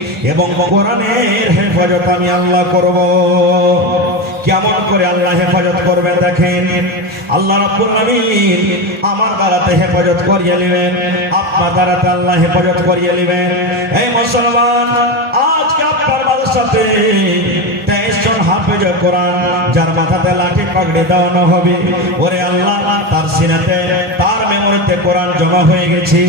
এবং কোরআনের হেফাজত আমি আল্লাহ করব। কেমন করে আল্লাহ হেফাজত করবে দেখেন, আল্লাহ রাব্বুল আলামিন আমার দ্বারাতে হেফাজত করিয়ে নেবেন, আপনার দ্বারাতে আল্লাহ হেফাজত করিয়ে নেবেন। এই মুসলমান, আজকে আপনার মাদ্রাসাতে 23 জন হাফেজ কোরআন, যার মাথাতে লাঠি পাগড়ি দেওয়ানো হবে, ওরে আল্লাহ তার সিনাতে তার মেমোরিতে কোরআন জমা হয়ে গেছে।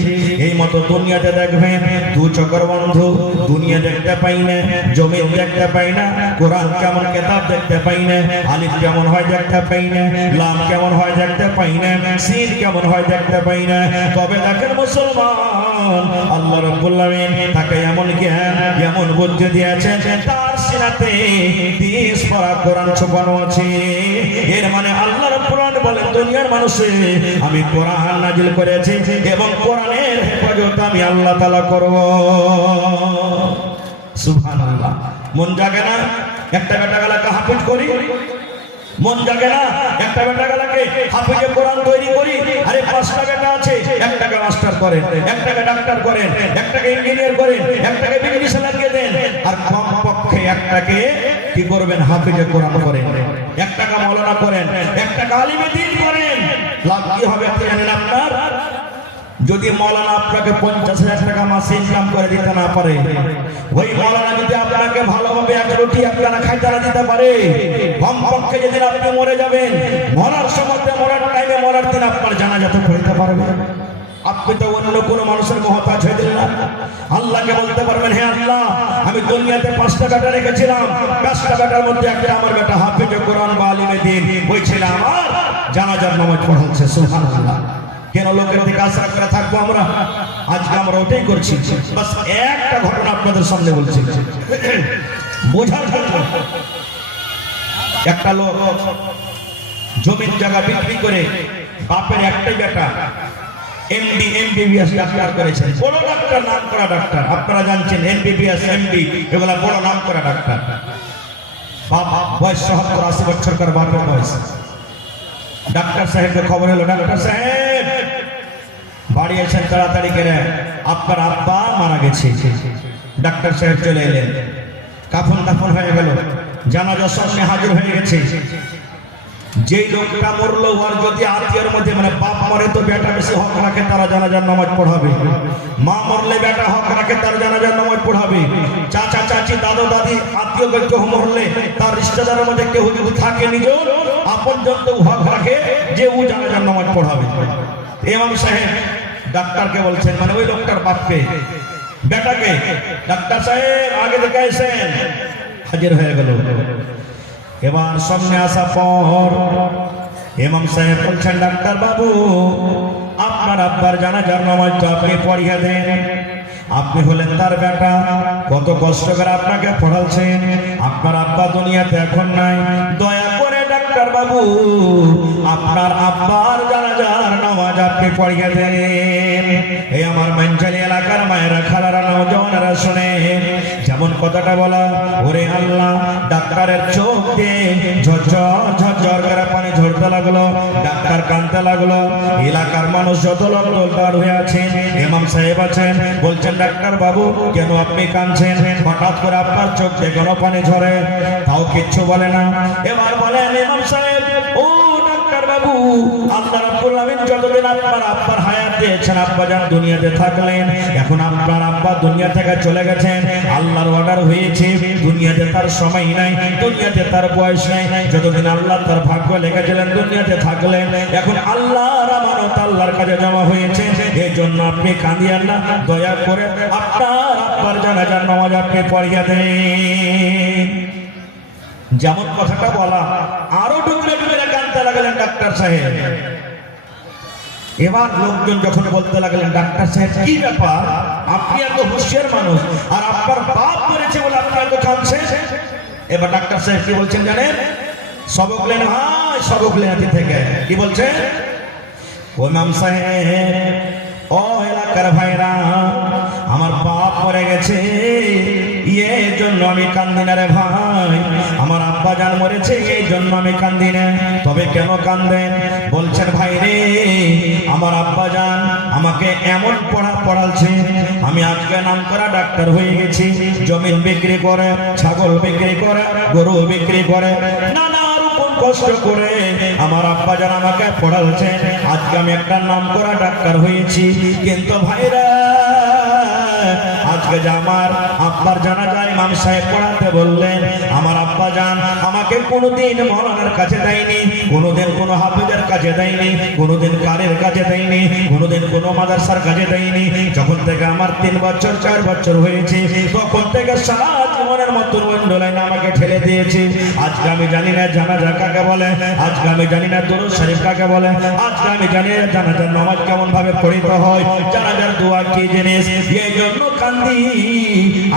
এই মতো দুনিয়াতে দেখবেন দু চোখের বন্ধু, দুনিয়া দেখতে পাই না, জমিন দেখতে পাই না, কোরআন কেমন কিতাব দেখতে পাই না, আলিফ কেমন হয় দেখতে পাই না, লাম কেমন হয় দেখতে পাই না, সিন কেমন হয় দেখতে পাই না। তবে দেখেন মুসলমান, আল্লাহ রাব্বুল আলামিন তাকে এমন জ্ঞান, এমন বুদ্ধি দিয়েছেন, তার সিনাতে 30 পারা কোরআন ছুপানো আছে। এর মানে আল্লাহ রাব্বুল আলামিন বলেন, দুনিয়ার মানুষে আমি কোরআন নাজিল করেছি এবং কোরআনের হেফাজত আমি আল্লাহ তাআলা করব। সুবহানাল্লাহ। মন জাগে না একটা বেটাগালাকে হাফেজ করি? মন জাগে না একটা বেটাগালাকে হাফেজে কোরআন তৈরি করি? আরে 5টা বেটা আছে, একটাকে মাস্টার করেন, একটাকে ডাক্তার করেন, একটাকে ইঞ্জিনিয়ার করেন, একটাকে বিজনেসে লাগিয়ে দেন, আর কমপক্ষে একটাকে কি করবেন? হাফেজে কোরআন করেন, একটাকে মাওলানা করেন, একটাকে আলিমে দ্বীন করেন। লাভ কি হবে আপনি জানেন? আপনার যদি মাওলানা আপনাকে 50,000 টাকা মাসে ইনকাম করে দিতে না পারে, ওই মাওলানা যদি আপনাকে ভালোভাবে এক রুটি আপনারা খাইতে না দিতে পারে, কমপক্ষে যেদিন আপনি মরে যাবেন, মরার সময়, মরার টাইমে, মরার দিন আপনার জানাজা তো পড়তে পারবে। আপনি তো অন্য কোনো মানুষের মহতাজ হয়ে দিলেন না। আল্লাহকে বলতে পারবেন, হে আল্লাহ, আমি দুনিয়াতে 5টা বেটা রেখেছিলাম, 5টা বেটার মধ্যে একটা আমার বেটা হাফেজ কোরআন বা আলিমে দ্বীন, ওই ছেলে আমার জানাজার নামাজ পড়াচ্ছে। সুবহানাল্লাহ। কেন লোকের দিকে আশা করে থাকবো আমরা? আজকে আমরা ওটাই করছি। বাস একটা ঘটনা আপনাদের সামনে বলছি বোঝার জন্য। একটা লোক জমির জায়গা বিক্রি করে বাপের একটাই বেটা এমডি এমবিবিএস ডাক্তার করেছেন, বড় ডাক্তার, নাম করা ডাক্তার। আপনারা জানছেন এমবিবিএস এমডি এগুলা বড় নাম করা ডাক্তার। বাপ বয়স 70-80 বছরকার বাপের বয়স। ডাক্তার সাহেবকে খবর হলো, ডাক্তার সাহেব বাড়ি এসেন তাড়াতাড়ি করে, আপনার আব্বা মারা গেছে। ডাক্তার সাহেব চলে এলেন, কাফন দাফন হয়ে গেল, জানাজার সামনে হাজির হয়ে গেছে। যেই লোকটা মরলো, ওর যদি আত্মীয়ের মধ্যে, মানে বাপ মরে তো বেটা বেশি হক রাখে, তারা জানাজার নামাজ পড়াবে। মা মরলে বেটা হক রাখে, তার জানাজার নামাজ পড়াবে। চাচা চাচি দাদু দাদি আত্মীয় কেউ মরলে, তার রিশতেদারের মধ্যে কেউ যদি থাকে, নিজেও আপন জন হক রাখে যে ও জানাজার নামাজ পড়াবে। ইমাম সাহেব ডাক্তারকে বলছেন, মানে ওই লোকটার বাপকে, বেটাকে, ডাক্তার সাহেব আগে দেখে এসেন। হাজির হয়ে গেল। এবার সামনে আসা পর ইমাম সাহেব বলছেন, ডাক্তার বাবু, আপনার আব্বার জানাজার নামাজ তো আপনি পড়িয়ে দেন। আপনি হলেন তার বেটা, কত কষ্ট করে আপনাকে পড়াচ্ছেন। আপনার আব্বা দুনিয়াতে এখন নাই, দয়া করে ডাক্তার বাবু আপনার আব্বার জানাজার নামাজ আপনি পড়িয়ে দেন। এই আমার মাঞ্চালি এলাকার মায়েরা, খালারা, নওজওয়ানেরা শুনে যেমন কথাটা বলা, ওরে আল্লাহ, ডাক্তারের চোখ দিয়ে ঝরঝর ঝরঝর করে পানি ঝরতে লাগলো, ডাক্তার কাঁদতে লাগলো। এলাকার মানুষ যত লোক দরবার হয়ে আছেন, ইমাম সাহেব আছেন, বলছেন, ডাক্তার বাবু কেন আপনি কাঁদছেন? হঠাৎ করে আপনার চোখ দিয়ে কেন পানি ঝরে? তাও কিচ্ছু বলে না। এবার বলেন ইমাম সাহেব, ও ডাক্তার বাবু, আল্লাহ রাব্বুল আলামিন যতদিন আপনার আব্বার হায়াত দিয়েছেন, আব্বা যান দুনিয়াতে থাকলেন, এখন আপনার আব্বা দুনিয়া থেকে চলে গেছেন, আল্লাহর অর্ডার হয়েছে, দুনিয়াতে তার সময় নাই, দুনিয়াতে তার বয়স নাই, যতদিন আল্লাহ তার ভাগ্য লেখেছিলেন দুনিয়াতে থাকলেন, এখন আল্লাহর আমানত আল্লাহর কাছে জমা হয়েছে। এই জন্য আপনি কাঁদিয়েন না, দয়া করে আপনার আব্বার জানাজার নামাজ আপনি পড়িয়ে দেন। যেমন কথাটা বলা, আরো ডুবরে ডুবরে কাঁদতে লাগলেন ডাক্তার সাহেব। এবার লোকজন যখন বলতে লাগলেন, ডাক্তার সাহেব কি ব্যাপার, আপনি এত হুঁশিয়ার মানুষ, আর আপনার বাপ করেছে বলে আপনি এত কাঁদছেন? এবার ডাক্তার সাহেব কি বলছেন জানেন? সবক লেন ভাই, সবক লেন হাতি থেকে। কি বলছেন? ও ইমাম সাহেব, ও এলাকার ভাইরা, আমার বাপ মরে গেছে, এর জন্য আমি কান্দি না রে ভাই। আমার আব্বা জান মরেছে এই জন্য আমি কান্দি না। তবে কেন কান্দেন? বলছেন ভাই রে, আমার আব্বা জান আমাকে এমন পড়াচ্ছে, আমি আজকে নাম করা ডাক্তার হয়ে গেছি। জমিন বিক্রি করে, ছাগল বিক্রি করে, গরু বিক্রি করে, নানা রকম কষ্ট করে আমার আব্বা জান আমাকে পড়াচ্ছে। আজকে আমি একটা নাম করা ডাক্তার হয়েছি। কিন্তু ভাইরা, আজকে যে আমার আব্বার জানাজায় ইমাম সাহেব পড়াতে বললেন, আমার আব্বা জান আমাকে কোনোদিন মওলানার কাছে দেয়নি, কোনোদিন কোনো হাফেজের কাছে দেয়নি, কোনোদিন কারের কাছে দেয়নি, কোনোদিন কোনো মাদ্রাসার কাছে দেয়নি। যখন থেকে আমার 3 বছর 4 বছর হয়েছে, তখন থেকে সারা জীবনের মতন অন্য লাইনে আমাকে ঠেলে দিয়েছে। আজকে আমি জানি না জানাজা কাকে বলে, আজকে আমি জানি না দুরূদ শরীফ কাকে বলে, আজকে আমি জানি না জানাজার নামাজ কেমন ভাবে পড়িতে হয়, জানাজার দোয়া কি জিনিস। এই জন্য কান্দি।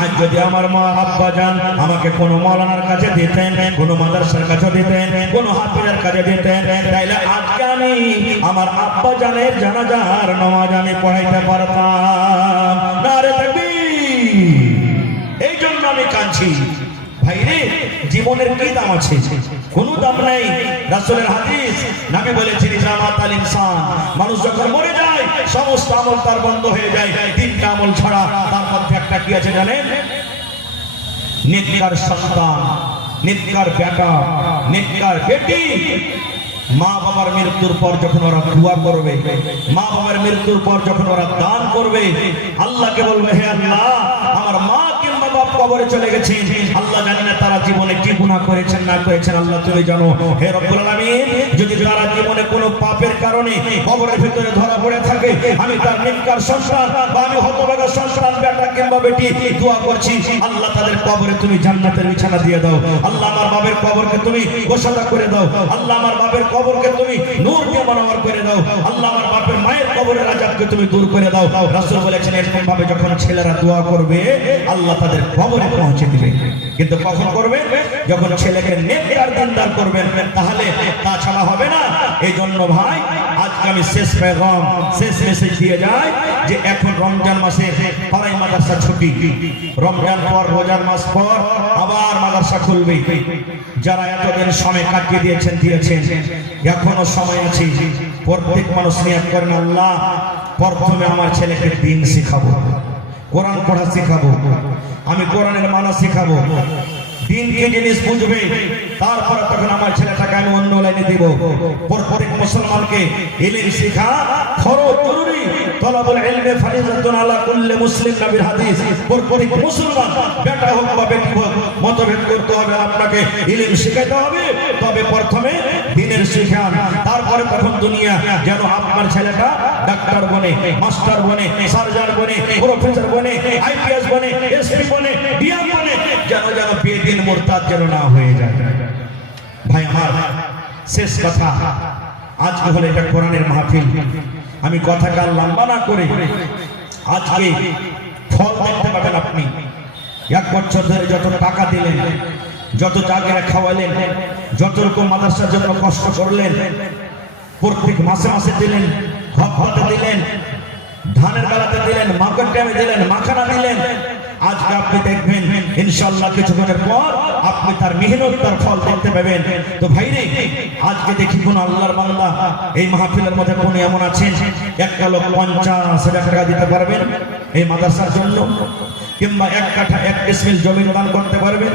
আজ যদি আমার মা আব্বা জান আমাকে কোনো মওলানার কাছে দিতেন, কোনো মাদ্রাসার কাছে দিতেন, কোনো হাফেজের কাছে দিতেন, তাইলে আজকে আমি আমার আব্বা জানের জানাজার নামাজ আমি পড়াইতে পারতাম। নারে তাকবীর। এই জন্য আমি কাঁদছি। ভাইরে, জীবনের কি দাম আছে? কোনো দাম নাই। রাসূলের হাদিস, নবী বলেছেন ইজামাতাল ইনসান, মানুষ যখন মরে যায় সমস্ত আমল তার বন্ধ হয়ে যায়, 3টা আমল ছাড়া। তার মধ্যে একটা কি আছে জানেন? নেককার সন্তান, নেককার বেটা, নেককার বেটি। মা বাবার মৃত্যুর পর যখন ওরা দোয়া করবে, মা বাবার মৃত্যুর পর যখন ওরা দান করবে, আল্লাহকে বলবে, হে আল্লাহ, আমার মা কিংবা বাপ কবরে চলে গেছেন, আল্লাহ জানি না তারা জীবনে কি গুনাহ করেছেন না করেছেন, আল্লাহ তুমি জানো। হে রব্বুল আলামিন, যদি তারা জীবনে কোনো পাপের কারণে কবরের ভিতরে ধরা পড়ে থাকে, আমি তার নেককার সন্তান বা আমি হতভাগা সন্তান, বেটা কিংবা বেটি, দোয়া করছি, আল্লাহ তাদের কবরে তুমি জান্নাতের বিছানা দিয়ে দাও। আল্লাহ আমার বাবার কবরকে তুমি গোসাদা করে দাও। আল্লাহ আমার বাবার কবরকে তুমি নূর দিয়ে মনোহর করে দাও। আল্লাহ আমার বাপের মায়ের কবরের আযাবকে তুমি দূর করে দাও। রাসূল বলেছেন, এরকম ভাবে যখন ছেলেরা দোয়া করবে, আল্লাহ তাদের কবরে পৌঁছে দিবে। কিন্তু কখন করবে? যখন ছেলেকে নেককার দিনদার করবেন, তাহলে তাছাড়া হবে না। এই জন্য ভাই, আজকে আমি শেষ পেগাম, শেষ মেসেজ দিয়ে যাই যে এখন রমজান মাসে পাড়ায় মাদ্রাসা ছুটি, রমজান পর রোজার মাস পর আবার মাদ্রাসা খুলবে। যারা এতদিন সময় কাটিয়ে দিয়েছেন, এখনো সময় আছে। প্রত্যেক মানুষ নিয়ত করেন, আল্লাহ প্রথমে আমার ছেলেকে দিন শিখাবো, কোরআন পড়া শিখাবো, আমি কোরআনের মানা শিখাবো, দিন কি জিনিস বুঝবে, তারপরে তখন আমার ছেলেটাকে আমি অন্য লাইনে দিব। প্রত্যেক মুসলমানকে ইলম শিখা ফরজ, জরুরি। তলাবুল ইলমি ফারিজাতুন আলা কুল্লি মুসলিম, নবীর হাদিস। প্রত্যেক মুসলমান, বেটা হোক বা বেটি হোক, মতভেদ করতে হবে, আপনাকে ইলম শিখাতে হবে। তবে প্রথমে দ্বীনের শিখান, তারপরে তখন দুনিয়া যেন আপনার ছেলেটা ডাক্তার বনে, মাস্টার বনে, সার্জন বনে, প্রফেসর বনে, আইপিএস বনে, এসপি বনে, ডিএম বনে, যেন বেদিন মুরতাদ যেন না হয়ে যায়। ভাই আমার, শেষ কথা, আজকে হলো এটা কোরআনের মাহফিল। আমি কথাটা লম্বা না করে আজকে ফল দেখতে পাবেন আপনি। 1 বছর ধরে যত টাকা দিলেন, যত জায়গায় খাওয়ালেন, যত রকম মাদ্রাসার জন্য কষ্ট করলেন, প্রত্যেক মাসে মাসে দিলেন, ভাতা দিলেন, ধানের বেলাতে দিলেন, মাকের টাইমে দিলেন, মাখানা দিলেন। আজকে আপনি দেখবেন ইনশাআল্লাহ কিছুক্ষণের পর আপনি তার মেহনত, তার ফল দেখতে পাবেন। তো ভাইরে, আজকে দেখি কোন আল্লাহর বান্দা এই মাহফিলের মধ্যে কোন এমন আছেন একটা লোক 50,000 টাকা দিতে পারবেন এই মাদ্রাসার জন্য, কিংবা 1 কাঠা 1 ডিসমিল জমি দান করতে পারবেন?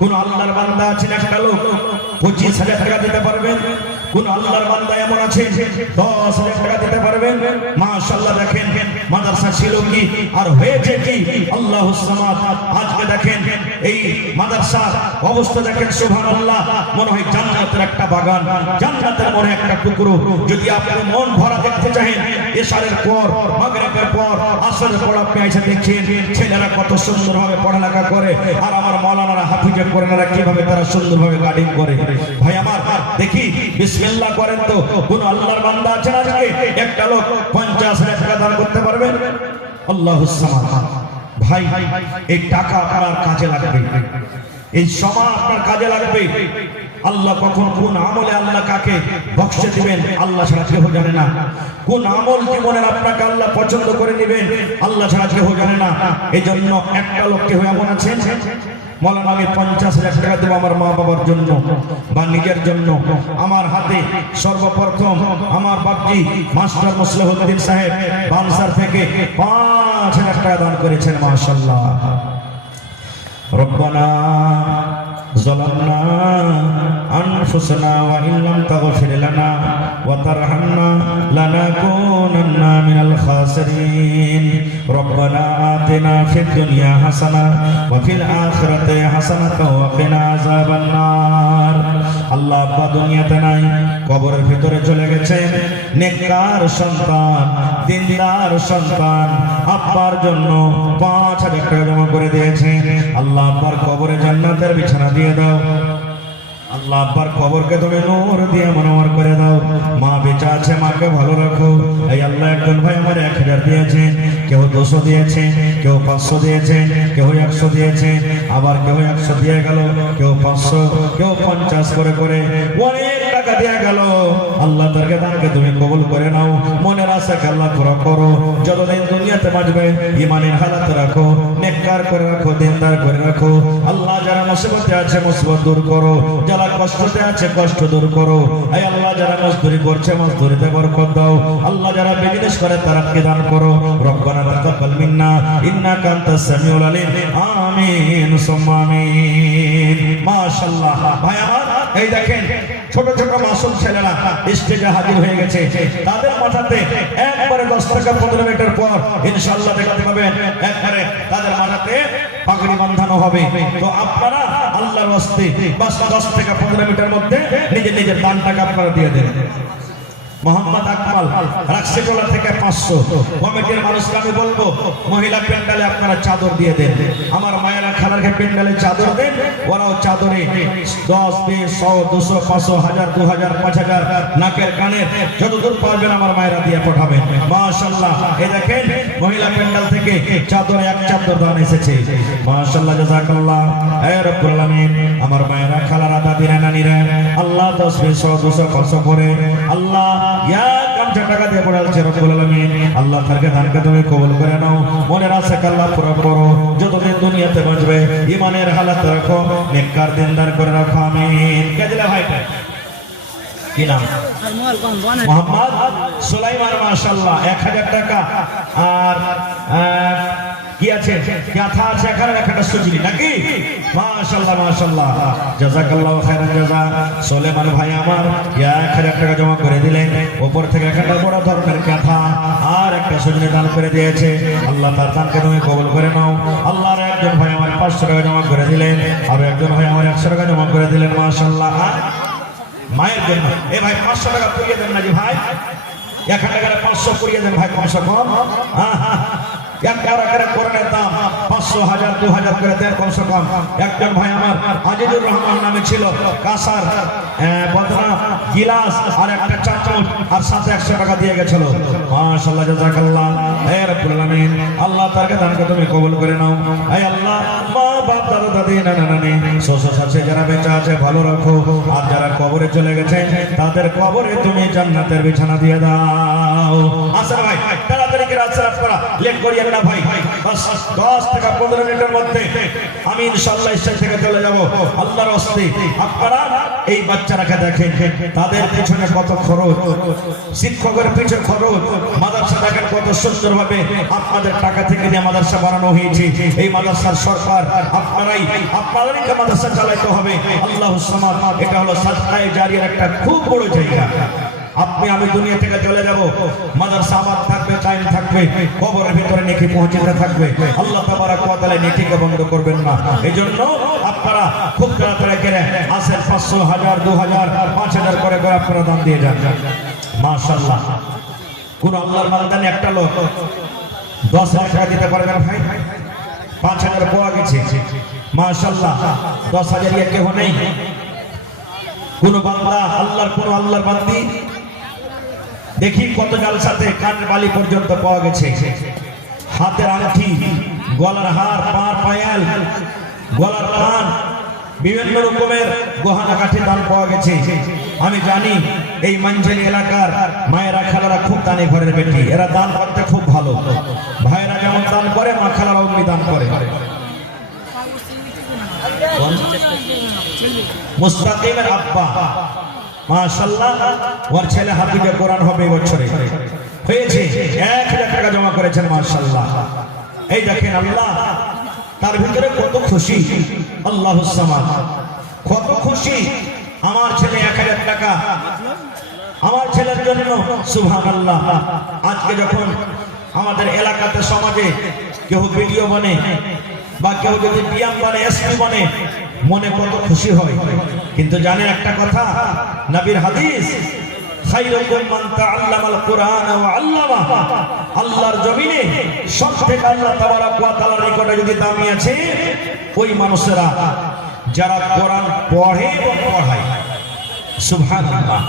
কোন আল্লাহর বান্দা আছেন একটা লোক 25,000 টাকা দিতে পারবেন? কোন আল্লাহর বান্দা এমন আছে 10,000 টাকা দিতে পারবেন? মাশাআল্লাহ, দেখেন মাদ্রাসা ছিল কি আর হয়েছে কি, আল্লাহুস সামাদ। আজকে দেখেন এই মাদ্রাসার অবস্থা দেখেন, সুবহানাল্লাহ, মনে হয় জান্নাতের একটা বাগান, জান্নাতের মনে একটা টুকরো। যদি আপনি মন ভরা দেখতে চান, এশারের পর, মাগরিবের পর, আসরের পর আপনি এসে দেখেন ছেলেরা কত সুন্দরভাবে পড়ালেখা করে, আর আমার মাওলানারা, হাফিজে কোরআনরা কিভাবে তারা সুন্দরভাবে গার্ডিং করে। ভাই আমার, দেখি বিসমিল্লাহ করেন তো কোন আল্লাহর বান্দা আছেন আজকে একটা লোক 50,000 টাকা দান করতে পারবেন? আল্লাহুস সামাদ। ভাই, এই টাকা আপনার কাজে লাগবে, এই সময় আপনার কাজে লাগবে। আল্লাহ কখন কোন আমলে আল্লাহ কাকে বক্সে দিবেন আল্লাহ ছাড়া কেউ জানে না। কোন আমল জীবনের আপনাকে আল্লাহ পছন্দ করে নেবেন আল্লাহ ছাড়া কেউ জানে না। এই জন্য একটা লোক কেউ এমন আছেন মৌলানা আমি 50,000 টাকা দেবো আমার মা বাবার জন্য বা নিজের জন্য। আমার হাতে সর্বপ্রথম আমার বাপজি মাস্টার মুসলিহুদ্দিন সাহেব বানসার থেকে 5,000 টাকা দান করেছেন। মাশাআল্লাহ। রব্বানা ظلمنا أنفسنا وإن لم تغفر لنا وترحمنا لنكونن من الخاسرين ربنا آتنا في الدنيا حسنة وفي الآخرة حسنة وقنا عذاب النار আল্লাহ আব্বা দুনিয়াতে নাই, কবরের ভিতরে চলে গেছেন। নেককার সন্তান, দিনদার সন্তান আব্বার জন্য 5,000 টাকা জমা করে দিয়েছেন। আল্লাহ আব্বার কবরে জান্নাতের বিছানা দিয়ে দাও। আল্লাহ আব্বার কবরকে তুমি নূর দিয়ে মনোহর করে দাও। মা বেঁচে আছে, মাকে ভালো রাখো। এই আল্লাহ একজন ভাই আমার 1,000 দিয়েছেন, কেউ 200 দিয়েছেন, কেউ 500 দিয়েছেন, কেউ 100 দিয়েছেন, আবার কেউ 100 দিয়ে গেল, কেউ 500, কেউ 50 করে করে অনেক টাকা দিয়ে গেল। আল্লাহ তারকে দানকে তুমি কবুল করে নাও। মনের আশাকে আল্লাহ পুরো করো। যতদিন দুনিয়াতে বাঁচবে ঈমানের হালাত রাখো, নেককার করে রাখো, দিনদার করে রাখো। আল্লাহ যারা মুসিবতে আছে মুসিবত দূর করো, যারা কষ্টতে আছে কষ্ট দূর করো। এই আল্লাহ যারা মজদুরি করছে মজদুরিতে বরকত দাও। আল্লাহ যারা বিজনেস করে তারাকে দান করো। রব্বানা তাকাব্বাল মিন্না ইন্নাকা আনতাস সামিউল আলিম। আমিন সুম্মা আমিন। মাশাআল্লাহ। ভাই আমার এই দেখেন ছোট ছোট মাসুম ছেলেরা স্টেজে হাজির হয়ে গেছে। তাদের মাথাতে একবারে 10 থেকে 15 মিনিটের পর ইনশাআল্লাহ দেখতে পাবেন একবারে তাদের মাথাতে পাগড়ি বাঁধানো হবে। তো আপনারা আল্লাহর ওয়াস্তে বাস 10 থেকে 15 মিনিটের মধ্যে নিজের নিজের দান টাকা আপনারা দিয়ে দেন। মোহাম্মদ আকমাল রাকসিটোলা থেকে 500। কমিটির মানুষকে আমি বলবো মহিলা প্যান্ডেলে আপনারা চাদর দিয়ে দেন। আমার মায়েরা খালারকে প্যান্ডেলে চাদর দেন, ওরাও চাদরে 10, 20, 100, 200, 500, 1000, 2000, 5000 নাকের কানের যতদূর পারবেন আমার মায়েরা দিয়ে পাঠাবেন। মাশাআল্লাহ। এই দেখেন মহিলা প্যান্ডেল থেকে চাদর, এক চাদর দান এসেছে। মাশাআল্লাহ, জাযাকাল্লাহ। হে রব্বুল আলামিন আমার মায়েরা খালারা দাদিরা নানিরা আল্লাহ 10, 20, 100, 200, 500 করে আল্লাহ ইয়া কামটা টাকা দিয়ে পড়ালছে রব্বুল আলামিন। আল্লাহ তারকে দানকে তুমি কবুল করে নাও। মনের আশাকে আল্লাহ পুরো করো। যতদিন দুনিয়াতে বাঁচবে ঈমানের হালাত রাখো, নেককার দিনদার করে রাখো। আমিন। কে দিলা ভাইটা? কি নাম? মোহাম্মদ সুলাইমান। মাশাআল্লাহ। 1000 টাকা। আর কি আছে? কথা আছে এখানে একটা সুজলি নাকি? মাশাআল্লাহ মাশাআল্লাহ। জাযাকাল্লাহু খাইরান জাযা। সুলাইমান ভাই আমার 1000 টাকা জমা করে দিলেন। উপর থেকে একটা বড় ধরনের কথা আর একটা সুজলি দান করে দিয়েছে। আল্লাহ তার দানকে তুমি কবুল করে নাও। আল্লাহর একজন ভাই আমার 500 টাকা জমা করে দিলেন, আর একজন ভাই আমার 100 টাকা জমা করে দিলেন। মাশাআল্লাহ। মায়ের জন্য এ ভাই 500 টাকা পুড়িয়ে দেন না জি ভাই। 1000 টাকা 500 পুড়িয়ে দেন ভাই কমসে কম। কোরআনের দাম 500, 1000, 2000 করে দেন কমসে কম। একজন ভাই আমার আজিজুর রহমান নামে ছিল, কাসার বদনা গিলাস আর একটা চামচ আর সাথে 100 টাকা দিয়ে গেছিল। মাশাআল্লাহ, জাযাকাল্লাহ। হে রব্বুল আলামিন আল্লাহ তারকে দানকে তুমি কবুল করে নাও। হে আল্লাহ মা বাপ দাদা দাদি নানা নানি শ্বশুর শাশুড়ি যারা বেঁচে আছে ভালো রাখো, আর যারা কবরে চলে গেছে তাদের কবরে তুমি জান্নাতের বিছানা দিয়ে দাও। আসেন ভাই তাড়াতাড়ি করে আসেন, আপনারা লেট করিয়েন না ভাই। 10 থেকে 15 মিনিটের মধ্যে আমি ইনশাআল্লাহ স্টেজ থেকে চলে যাব। আল্লাহর ওয়াস্তে আপনারা এই বাচ্চারাকে দেখেন, তাদের পিছনে কত খরচ, শিক্ষকের পিছনে খরচ, মাদ্রাসা দেখেন কত সুন্দরভাবে আপনাদের টাকা থেকে যে মাদ্রাসা বানানো হয়েছে। এই মাদ্রাসার সরকার আপনারাই মাদ্রাসা চালাইতে হবে। আল্লাহুস সামাদ। এটা হলো সাদকায়ে জারিয়ার একটা খুব বড় জায়গা। আপনি আমি দুনিয়া থেকে চলে যাব, মাদ্রাসা আবাদ থাকবে, কায়েম থাকবে, কবরের ভিতরে নেকি পৌঁছতে থাকবে। আল্লাহ তাবারক ওয়া তাআলা নেকিকে বন্ধ করবেন না। এইজন্য আপনারা খুব তাড়াতাড়ি করে আসেন। 500, 1000, 2000, 5000 করে করে আপনারা দান দিয়ে যান। মাশাআল্লাহ। কোন আল্লাহর বান্দানে একটা লোক 10,000 টাকা দিতে পারবেন ভাই? 5000 পাওয়া গেছে। মাশাআল্লাহ। 10,000 ইয়া কেউ নেই? কোন বান্দা আল্লাহর বান্দি দেখি কত জালসাতে কানের বালি পর্যন্ত পাওয়া গেছে, হাতের আংটি, গলার হার, পার পায়াল, গলার কান, বিভিন্ন রকমের গহনা কাঠি দান পাওয়া গেছে। আমি জানি এই মানঝালি এলাকার মায়েরা খালারা খুব দানি ঘরের বেটি, এরা দান করতে খুব ভালো। ভাইয়েরা যেমন দান করে মা খালারা অমনি দান করে। মুস্তাকিমের আব্বা মাশাআল্লাহ, ওর ছেলে হাফিজে কোরআন হবে এই বছরে, হয়েছে 1000 টাকা জমা করেছেন মাশাআল্লাহ। এই দেখেন আল্লাহ তার ভিতরে কত খুশি, আল্লাহুস সামাদ, কত খুশি। আমার ছেলে 1000 টাকা আমার ছেলের জন্য, সুবহানাল্লাহ। আজকে যখন আমাদের এলাকাতে সমাজে কেউ ভিডিও বনে বা কেউ যদি পিয়াম বনে, এসপি বনে, মনে কত খুশি হয়। কিন্তু জানেন একটা কথা, নবীর হাদিস, খায়রুকুম মান তাআল্লামাল কুরআন ওয়া আল্লামা, আল্লাহর জমিনে সবথেকে আল্লাহ তাবারক ওয়া তাআলার নিকটে যদি দামি আছে ওই মানুষেরা যারা কোরআন পড়ে এবং পড়ায়। সুবহানাল্লাহ।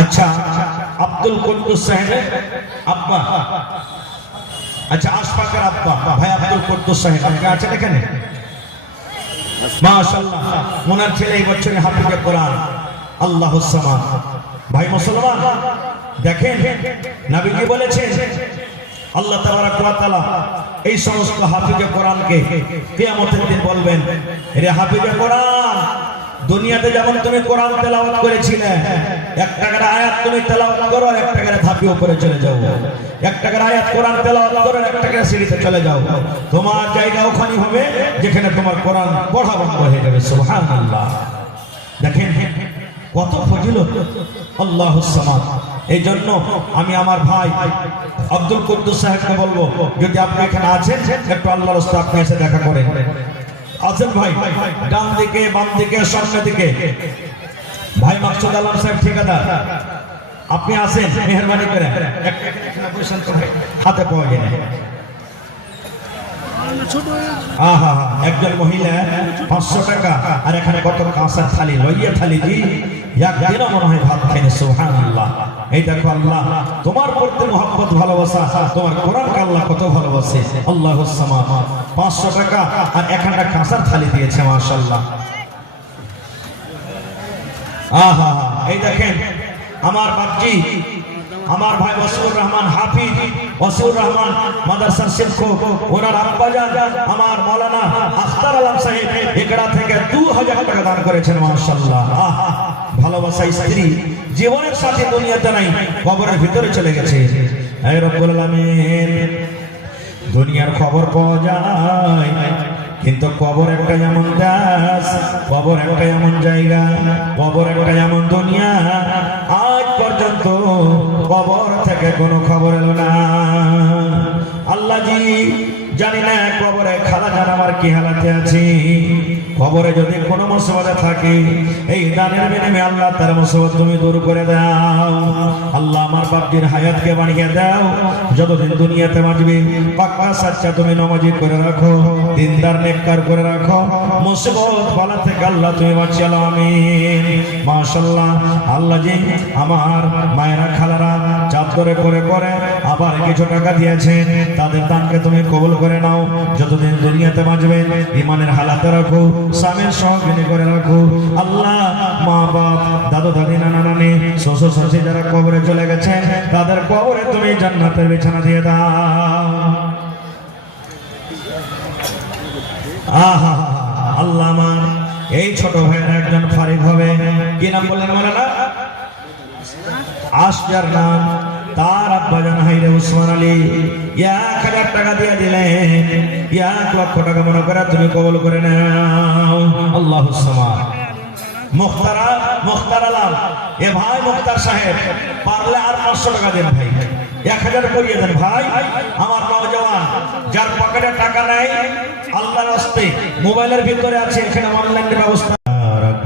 আচ্ছা, আব্দুল কুদ্দুস সাহেব আব্বা, আচ্ছা আশফাকের আব্বা ভাই আব্দুল কুদ্দুস সাহেব, আপনি আছেন এখানে? মাশাআল্লাহ, ওনার ছেলে এই বছরে হাফিজে কোরআন, আল্লাহুস সামাদ। ভাই মুসলমান, দেখেন নবীজি বলেছেন আল্লাহ তাবারক ওয়া তাআলা এই সমস্ত হাফিজে কোরআনকে কিয়ামতের দিন বলবেন, রে হাফিজে কোরআন, দুনিয়াতে যেমন তুমি কোরআন তেলাওয়াত করেছিলে, 1 টাকার আয়াত তুমি তেলাওয়াত করো, 1 টাকার ধাপি উপরে চলে যাও, 1 টাকার আয়াত কোরআন তেলাওয়াত করো, 1 টাকার সিঁড়িতে চলে যাও, তোমার জায়গা ওখানে হবে যেখানে তোমার কোরআন পড়া বন্ধ হয়ে যাবে। সুবহানাল্লাহ। দেখেন কত ফজিলত, আল্লাহুস সামাদ। এই জন্য আমি আমার ভাই আব্দুল কুদ্দুস সাহেবকে বলবো, যদি আপনি এখানে আছেন একটু আল্লাহর রাস্তা আপনি এসে দেখা করেন। আছেন ভাই, ডান দিকে বাম দিকে সামনে দিকে ভাই মাকসুদ আলম সাহেব ঠিকাদার, আপনি আসেন মেহরবানি করে, হাতে পাওয়া যায়। একজন মহিলা 500 টাকা, আর এখানে কত কাঁসার থালি, লইয়া থালি জি একদিনও মনে হয় ভাত খাইনি। সুবহানাল্লাহ। এই দেখো আল্লাহ তোমার প্রতি মহব্বত, ভালোবাসা, তোমার কোরআনকে আল্লাহ কত ভালোবাসে। আল্লাহুস সামাদ। 500 টাকা আর এখানটা কাঁসার থালি দিয়েছে, মাশাআল্লাহ। আহা, এই দেখেন আমার বাপজি, আমার ভাই ওয়াসিউর রহমান হাফিজ, ওয়াসিউর রহমান মাদ্রাসার শিক্ষক, ওনার আব্বাজান আমার মাওলানা আখতার আলম সাহেব একড়া থেকে 2000 টাকা দান করেছেন, মাশাআল্লাহ। ভালোবাসা স্ত্রী জীবনের সাথে দুনিয়াতে নাই, কবরের ভিতরে চলে গেছে। হে রব্বুল আলামিন, দুনিয়ার খবর পাওয়া যায়, কিন্তু কবর একটা এমন দেশ, কবর একটা এমন জায়গা, কবর একটা এমন দুনিয়া, আজ পর্যন্ত কবর থেকে কোনো খবর এলো না। আল্লাহ জি, জানি না কবরে খালা জান আমার কি হালাতে আছি। কবরে যদি কোনো মুসিবতে থাকে, এই দানের বিনিময়ে আল্লাহ তার মুসিবত তুমি দূর করে দাও। আল্লাহ আমার বাপজির হায়াতকে বাড়িয়ে দাও, যতদিন দুনিয়াতে বাঁচবে পাক্কা সাচ্চা তুমি নামাজি করে রাখো, দিনদার নেককার করে রাখো, মুসিবত বালা থেকে আল্লাহ তুমি বাঁচিয়ে নাও, আমিন। মাশাআল্লাহ। আল্লাহ জি, আমার মায়েরা খালারা চাদরে করে করে আবার কিছু টাকা দিয়েছেন, তাদের দানকে তুমি কবুল করে নাও। যতদিন দুনিয়াতে বাঁচবেন ঈমানের হালাতে রাখো, স্বামীর সহযোগী করে রাখো। আল্লাহ মা বাপ, দাদু দাদি, নানা নানি, শ্বশুর শাশুড়ি যারা কবরে চলে গেছে, তাদের কবরে তুমি জান্নাতের বিছানা দিয়ে দাও। আহা, আল্লাহ আমার এই ছোট ভাইয়ের একজন ফারিক হবে, কি নাম বললেন মাওলানা? আসজার নাম। তার আব্বাজান হাইরে উসমান আলী 1000 টাকা দিয়ে দিলেন, 1 লক্ষ টাকা মনে করে তুমি কবুল করে নাও। আল্লাহুস সামাদ। মুখতার আলম, এ ভাই মুখতার সাহেব, পারলে আর 500 টাকা দেন ভাই, 1000 করিয়ে দেন ভাই। আমার নওজওয়ান যার পকেটে টাকা নাই, আল্লাহর রাস্তে মোবাইলের ভিতরে আছে, এখানে অনলাইনের ব্যবস্থা।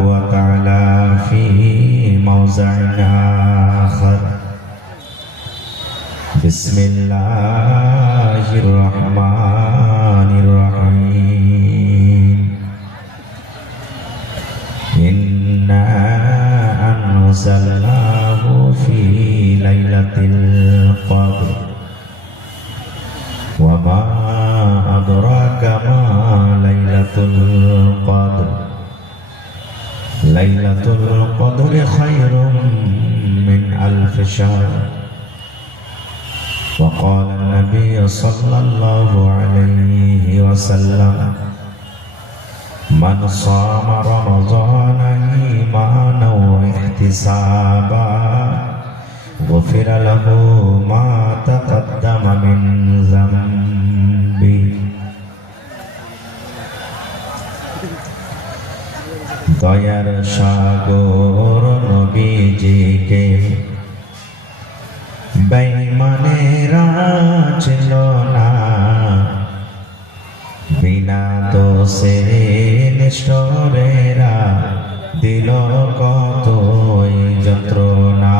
ওয়া তাআলা ফি মাওযা'না আখার। বিসমিল্লাহির রহমানির রহিম। ইন্না আনজালনাহু ফি লাইলাতিল কদর ওয়া মা আদরাকা মা লাইলাতুল কদর। লাইলাতুল কদর খায়রুম মিন আলফি শাহর। قال النبي صلى الله عليه وسلم من صام رمضان إيمانا واحتسابا غفر له ما تقدم من ذنبه দয়ার সাগর নবীজিকে বেঈমানেরা ছিল না, বিনা দোষে নিষ্ঠুরেরা দিল কতই যন্ত্রণা।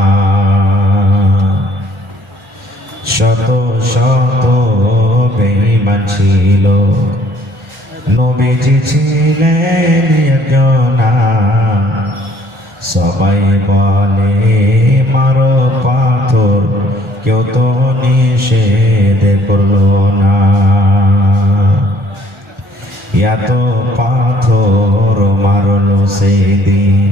শত শত বেঈমান ছিল, নবীজি ছিলেন একজনা। সবাই বলে মারো পাথর, কেউ তো নিষেধ করলো না। এত পাথর মারলো সেদিন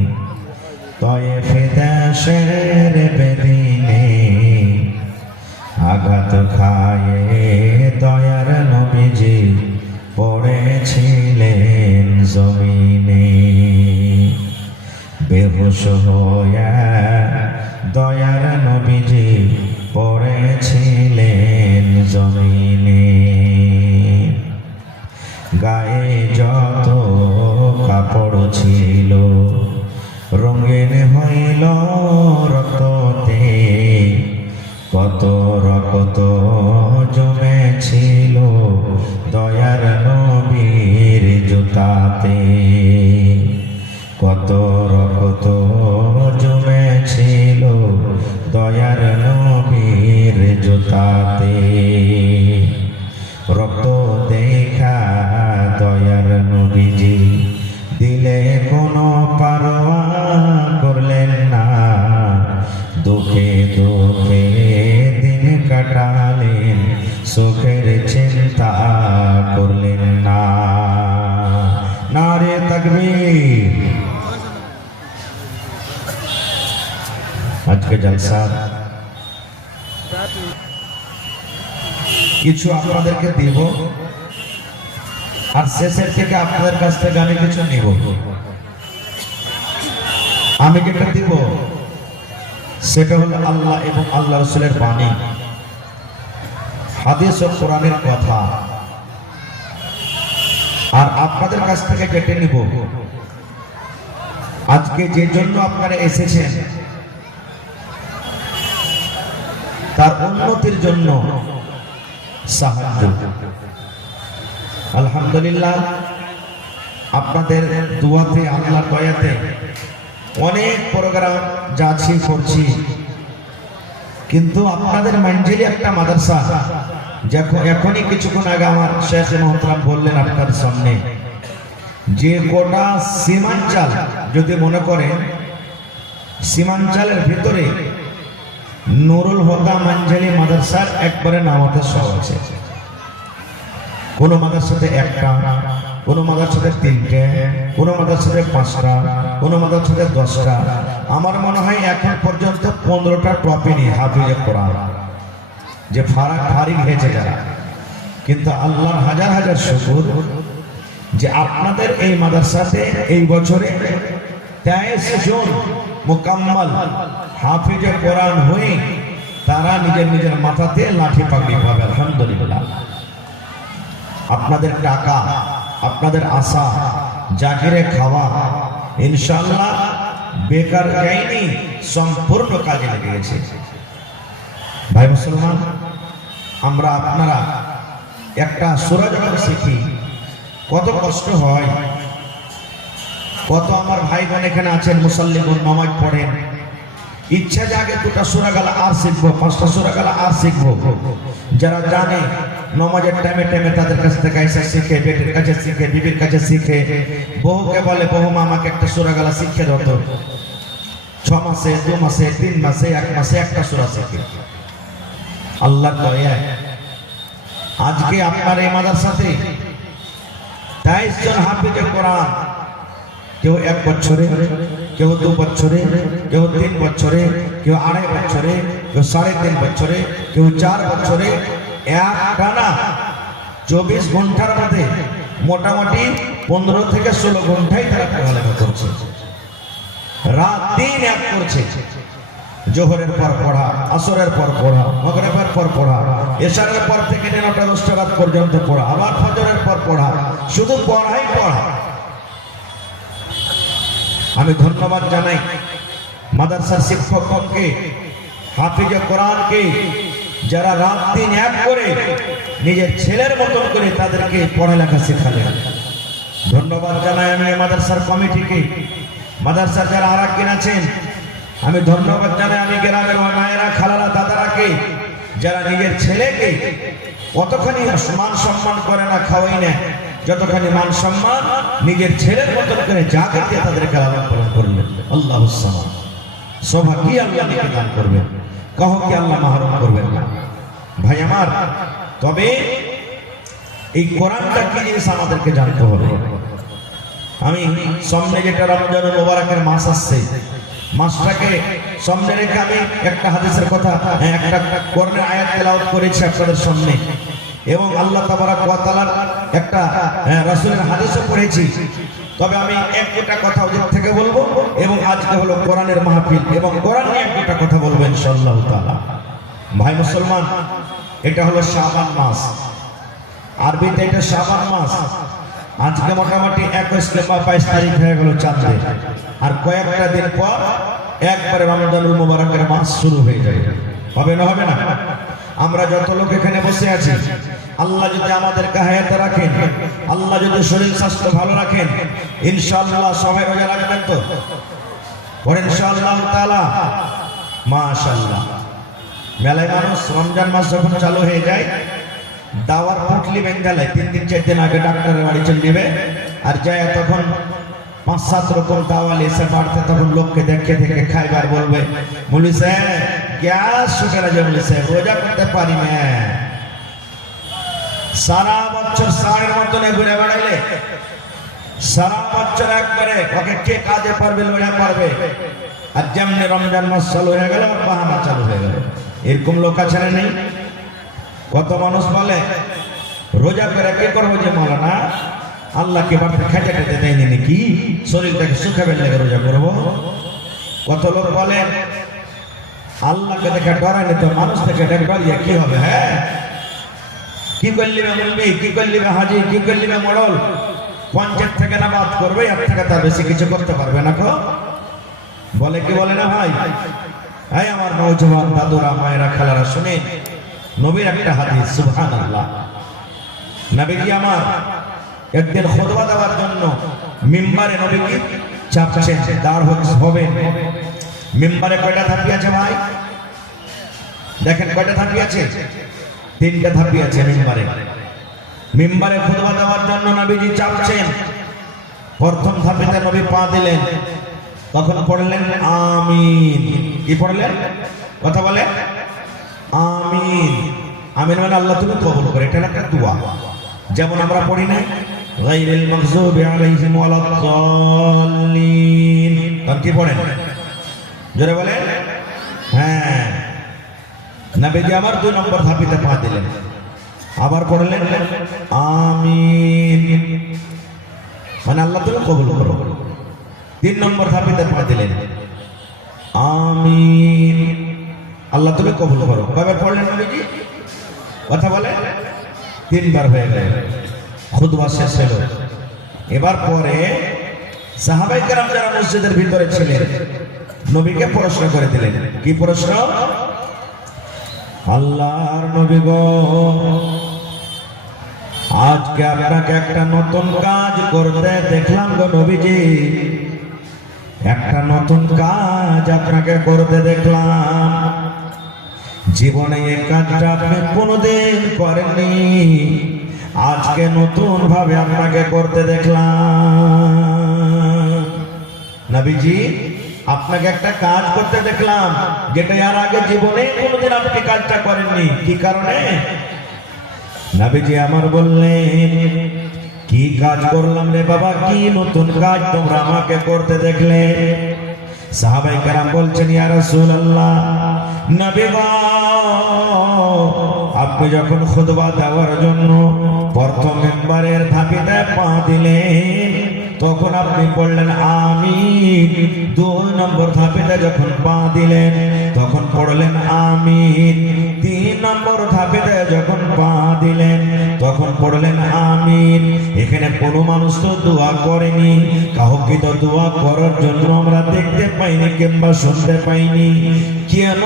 তয়েফ দেশের বেদিনে। আঘাত খায়ে দয়ার নবীজি পড়েছিলেন জমিনে। বেহুশ হয়ে দয়ার নবীজি পড়েছিলেন জমিনে। গায়ে যত কাপড় ছিল রঙিন হইল রক্ততে। কত রক্ত জমেছিল দয়ার নবীর জুতাতে। কত রক্ত জমেছিল দয়ার নবীর জুতাতে। রক্ত দেখা দয়ার নবীজি দিলে কোনো পারোয়া করলেন না। দুঃখে দুঃখে দিন কাটালেন, সুখের চিন্তা করলেন না। নারে তাকবীর। আজকে জলসা কিছু আপনাদেরকে দিব, আর শেষের থেকে আপনাদের কাছ থেকে আমি কিছু নিব। আমি যেটা দিব সেটা হলো আল্লাহ এবং আল্লাহ রাসূলের বাণী, হাদিস ও কোরআনের কথা। আর আপনাদের কাছ থেকে যেটা নিব, আজকে যে জন্য আপনারা এসেছেন তার উন্নতির জন্য সাহায্য। আলহামদুলিল্লাহ, আপনাদের দুয়াতে, আল্লাহর দয়াতে অনেক প্রোগ্রাম যাচ্ছি করছি, কিন্তু আপনাদের মঞ্জিলে একটা মাদ্রাসা। এখনই কিছুক্ষণ আগে আমার শেখ মোহতরম বললেন আপনার সামনে যে গোটা সীমাঞ্চল, যদি মনে করেন সীমাঞ্চলের ভিতরে নুরুল হুদা মঞ্জিলি মাদ্রাসার একবারে নামাতে সব আছে। কোন মাদ্রাসাতে একটা, কোন মাদ্রাসাতে তিনটে, কোন মাদ্রাসাতে পাঁচটা, কোন মাদ্রাসাতে 10টা। আমার মনে হয় এখন পর্যন্ত 15টা ট্রফি নিয়ে হাফিজে কোরআন যে ফারিক হয়েছে যারা। কিন্তু আল্লাহর হাজার হাজার শুকর যে আপনাদের এই মাদ্রাসাতে এই বছরে 23 জন মুকাম্মাল হাফিজে কোরআন হয়ে তারা নিজের নিজের মাথাতে লাঠি পাগড়ি পাবে। আলহামদুলিল্লাহ, আপনাদের টাকা, আপনাদের আশা, জাকিরে খাওয়া ইনশাআল্লাহ বেকার যায়নি, সম্পূর্ণ কাজে লেগে গেছে। ভাই মুসলমান, আমরা আপনারা একটা সূরা যখন শিখি কত কষ্ট হয়। কত আমার ভাই বোন এখানে আছেন মুসাল্লিগুন, নামাজ পড়েন, ইচ্ছা জাগে 2টা সূরা গেলা আর শিখবো, 5টা সূরা গেলা আর শিখবো। যারা জানে নামাজের টাইমে টাইমে তাদের কাছ থেকে এসে শিখে, বেটির কাছে শিখে, বিবির কাছে শিখে, বউকে বলে বউ আমাকে একটা সূরা গেলা শিখে দাও তো। 6 মাসে, 2 মাসে, 3 মাসে, 1 মাসে একটা সূরা শিখে। আল্লাহর দয়া আজকে আপনার এই মাদ্রাসাতে 23 জন হাফিজে কোরআন, কেউ 1 বছরে, কেউ 2 বছরে, কেউ 3 বছরে, কেউ 2.5 বছরে, কেউ 3.5 বছরে, কেউ 4 বছরে, এক টানা 24 ঘন্টার মধ্যে মোটামুটি 15 থেকে 16 ঘন্টাই তারা পড়ালেখা করছে, রাত দিন এক করছে। জোহরের পর পড়া, আসরের পর পড়া, মাগরিবের পর পড়া, এশারের পর থেকে 9টা 10টা রাত পর্যন্ত পড়া, আবার ফজরের পর পড়া, শুধু পড়াই পড়া। আমি ধন্যবাদ জানাই মাদ্রাসার শিক্ষককে, হাফিজে কোরআনকে, যারা রাত দিন এক করে নিজের ছেলের মতন করে তাদেরকে পড়ালেখা শেখালেন। ধন্যবাদ জানাই আমি মাদ্রাসার কমিটিকে, মাদ্রাসার যারা আরাকিন আছেন, আমি ধন্যবাদ জানাই আমি গ্রামের মায়েরা, খালারা, দাদারাকে, যারা নিজের ছেলেকে কতখানি মান সম্মান করে না, খাওয়াই না, যতখানি মান সম্মান নিজের ছেলের মতন করে জাকাত দিয়ে তাদেরকে লালন পালন করলেন। আল্লাহুস সামাদ। শোভা কি আল্লাহ দিকে দান করবেন, কাহ কি আল্লাহ মাহরুম করবেন না। ভাই আমার, তবে এই কোরআনটা কি জিনিস আমাদেরকে জানতে হবে। আমি সামনে যেটা রমজানুল মুবারকের মাস আসছে, মাসটাকে সামনে রেখে আমি একটা হাদিসের কথা, একটা কোরআনের আয়াত তেলাওয়াত করেছি আপনাদের সামনে, এবং আল্লাহ তাবারাক ওয়া তাআলার একটা রাসূলের হাদিসও পড়েছি। তবে আমি একটা কথা ওদের থেকে বলবো, এবং আজকে হলো কোরআনের মাহফিল, এবং কোরআন নিয়ে একটা কথা বলবো ইনশাআল্লাহ তাআলা। ভাই মুসলমান, এটা হলো শাবান মাস, আরবিতে এটা শাবান মাস। আজকে মোটামুটি 21 বা 22 তারিখ হয়ে গেল চাঁদে, আর কয়েকটা দিন পর একবারে রমজানুল মুবারকের মাস শুরু হয়ে যাবে। হবে না? হবে না? আমরা যত লোক এখানে বসে আছি, আল্লাহ যদি আমাদেরকে হায়াতে রাখেন, আল্লাহ যদি শরীর স্বাস্থ্য ভালো রাখেন, ইনশাআল্লাহ সবাই রোজা রাখবেন তো? পরে ইনশাআল্লাহ তাআলা মাশাআল্লাহ। মেলায় মানুষ রমজান মাস যখন চালু হয়ে যায়, দাওয়ার পুটলি বেঙ্গালে 3 দিন 4 দিন আগে ডাক্তারের বাড়ি চলে যাবে, আর যায় তখন 5-7 রকম দাওয়া এসে বাড়তে, তখন লোককে দেখে দেখে খাইবার বলবে, মৌলভী সাহেব গ্যাস শুকে না, মৌলভী সাহেব রোজা করতে পারি না। সারা বছর সারের মতন ঘুরে বেড়াইলে, সারা বছর একবারে ওকে কে কাজে পারবে, লোড়া পারবে, আর যেমনি রমজান মাস চালু হয়ে গেল বাহানা চালু হয়ে গেল। এরকম লোক আছে না নেই? কত মানুষ বলে রোজা করে কি করবো, যে মৌলানা আল্লাহকে বাড়তে খেটে খেটে দেয়নি নাকি, শরীরটাকে শুকাবে লাগে রোজা করবো। কত লোক বলে আল্লাহকে দেখে ডরায়নি তো মানুষ থেকে ডরিয়ে কি হবে। হ্যাঁ, কি করলি মুলবি, কি করলি হাজি, কি করলি মডল, পঞ্চায়েত থেকে না বাদ করবে, এর থেকে তার বেশি কিছু করতে পারবে না। বলে কি বলে না ভাই? হ্যাঁ, আমার নওজওয়ান দাদুরা, মায়েরা, খালারা, শুনে নবীর একটা হাদিস, সুবহানাল্লাহ। নবীজি আমার একদিন খুতবা দেওয়ার জন্য মিম্বারে নবীকে চাপছেন, দাঁড় হবেন। মিম্বারে কয়টা ধাপি আছে ভাই? দেখেন কয়টা ধাপি আছে? 3টা ধাপি আছে মিম্বারে। মিম্বারে খুতবা দেওয়ার জন্য নবীজি চাপছেন। প্রথম ধাপিতে নবী পা দিলেন, তখন পড়লেন আমিন। কি পড়লেন? কথা বলে আমিন। আমিন মানে আল্লাহ তুমি কবুল করে, এটা একটা দোয়া। যেমন আমরা পড়ি না গায়রিল মাগযুবি আলাইহিম ওয়ালাদ-দাল্লিন, তার কি পড়েন? জোরে বলেন। হ্যাঁ, নবীজি আমার 2 নম্বর ধাপিতে পা দিলেন, আবার পড়লেন আমিন, মানে আল্লাহ তুমি কবুল করো। 3 নম্বর ধাপিতে পা দিলেন আমিন, আল্লাহ তুমি কবুল করো। কবে পড়লেন নবীজি? কথা বলে 3 বার হয়ে গেল। খুতবা শেষ হলো। এবার পরে সাহাবায়ে কেরাম যারা মসজিদের ভিতরে ছিলেন নবীকে প্রশ্ন করে দিলেন। কি প্রশ্ন? আল্লাহর নবী গো, আজকে আপনাকে একটা নতুন কাজ করতে দেখলাম গো নবীজি, একটা নতুন কাজ আপনাকে করতে দেখলাম। জীবনে এই কাজটা আপনি কোনোদিন করেননি, আজকে নতুন ভাবে আপনাকে করতে দেখলাম। নবীজি আপনাকে একটা কাজ করতে দেখলাম, যেটা এর আগে জীবনে কোনোদিন আপনি কাজটা করেননি। কি কারণে? নবীজি আমার বললেন, কি কাজ করলাম রে বাবা, কি নতুন কাজ তোমরা আমাকে করতে দেখলে? সাহাবায়ে কেরাম বলছেন, ইয়া রাসূলুল্লাহ, নবী গো, আপনি যখন খুতবা দেওয়ার জন্য প্রথম মিম্বরের ধাপে পা দিলেন, তখন আপনি পড়লেন আমিন। 2 নম্বর ধাপে যখন পা দিলেন, তখন পড়লেন আমিন। 3 নম্বর ধাপে যখন পা দিলেন, তখন পড়লেন আমিন। এখানে কোনো মানুষ তো দোয়া করেনি, কাউকে তো দোয়া করার জন্য আমরা দেখতে পাইনি কিংবা শুনতে পাইনি। কেন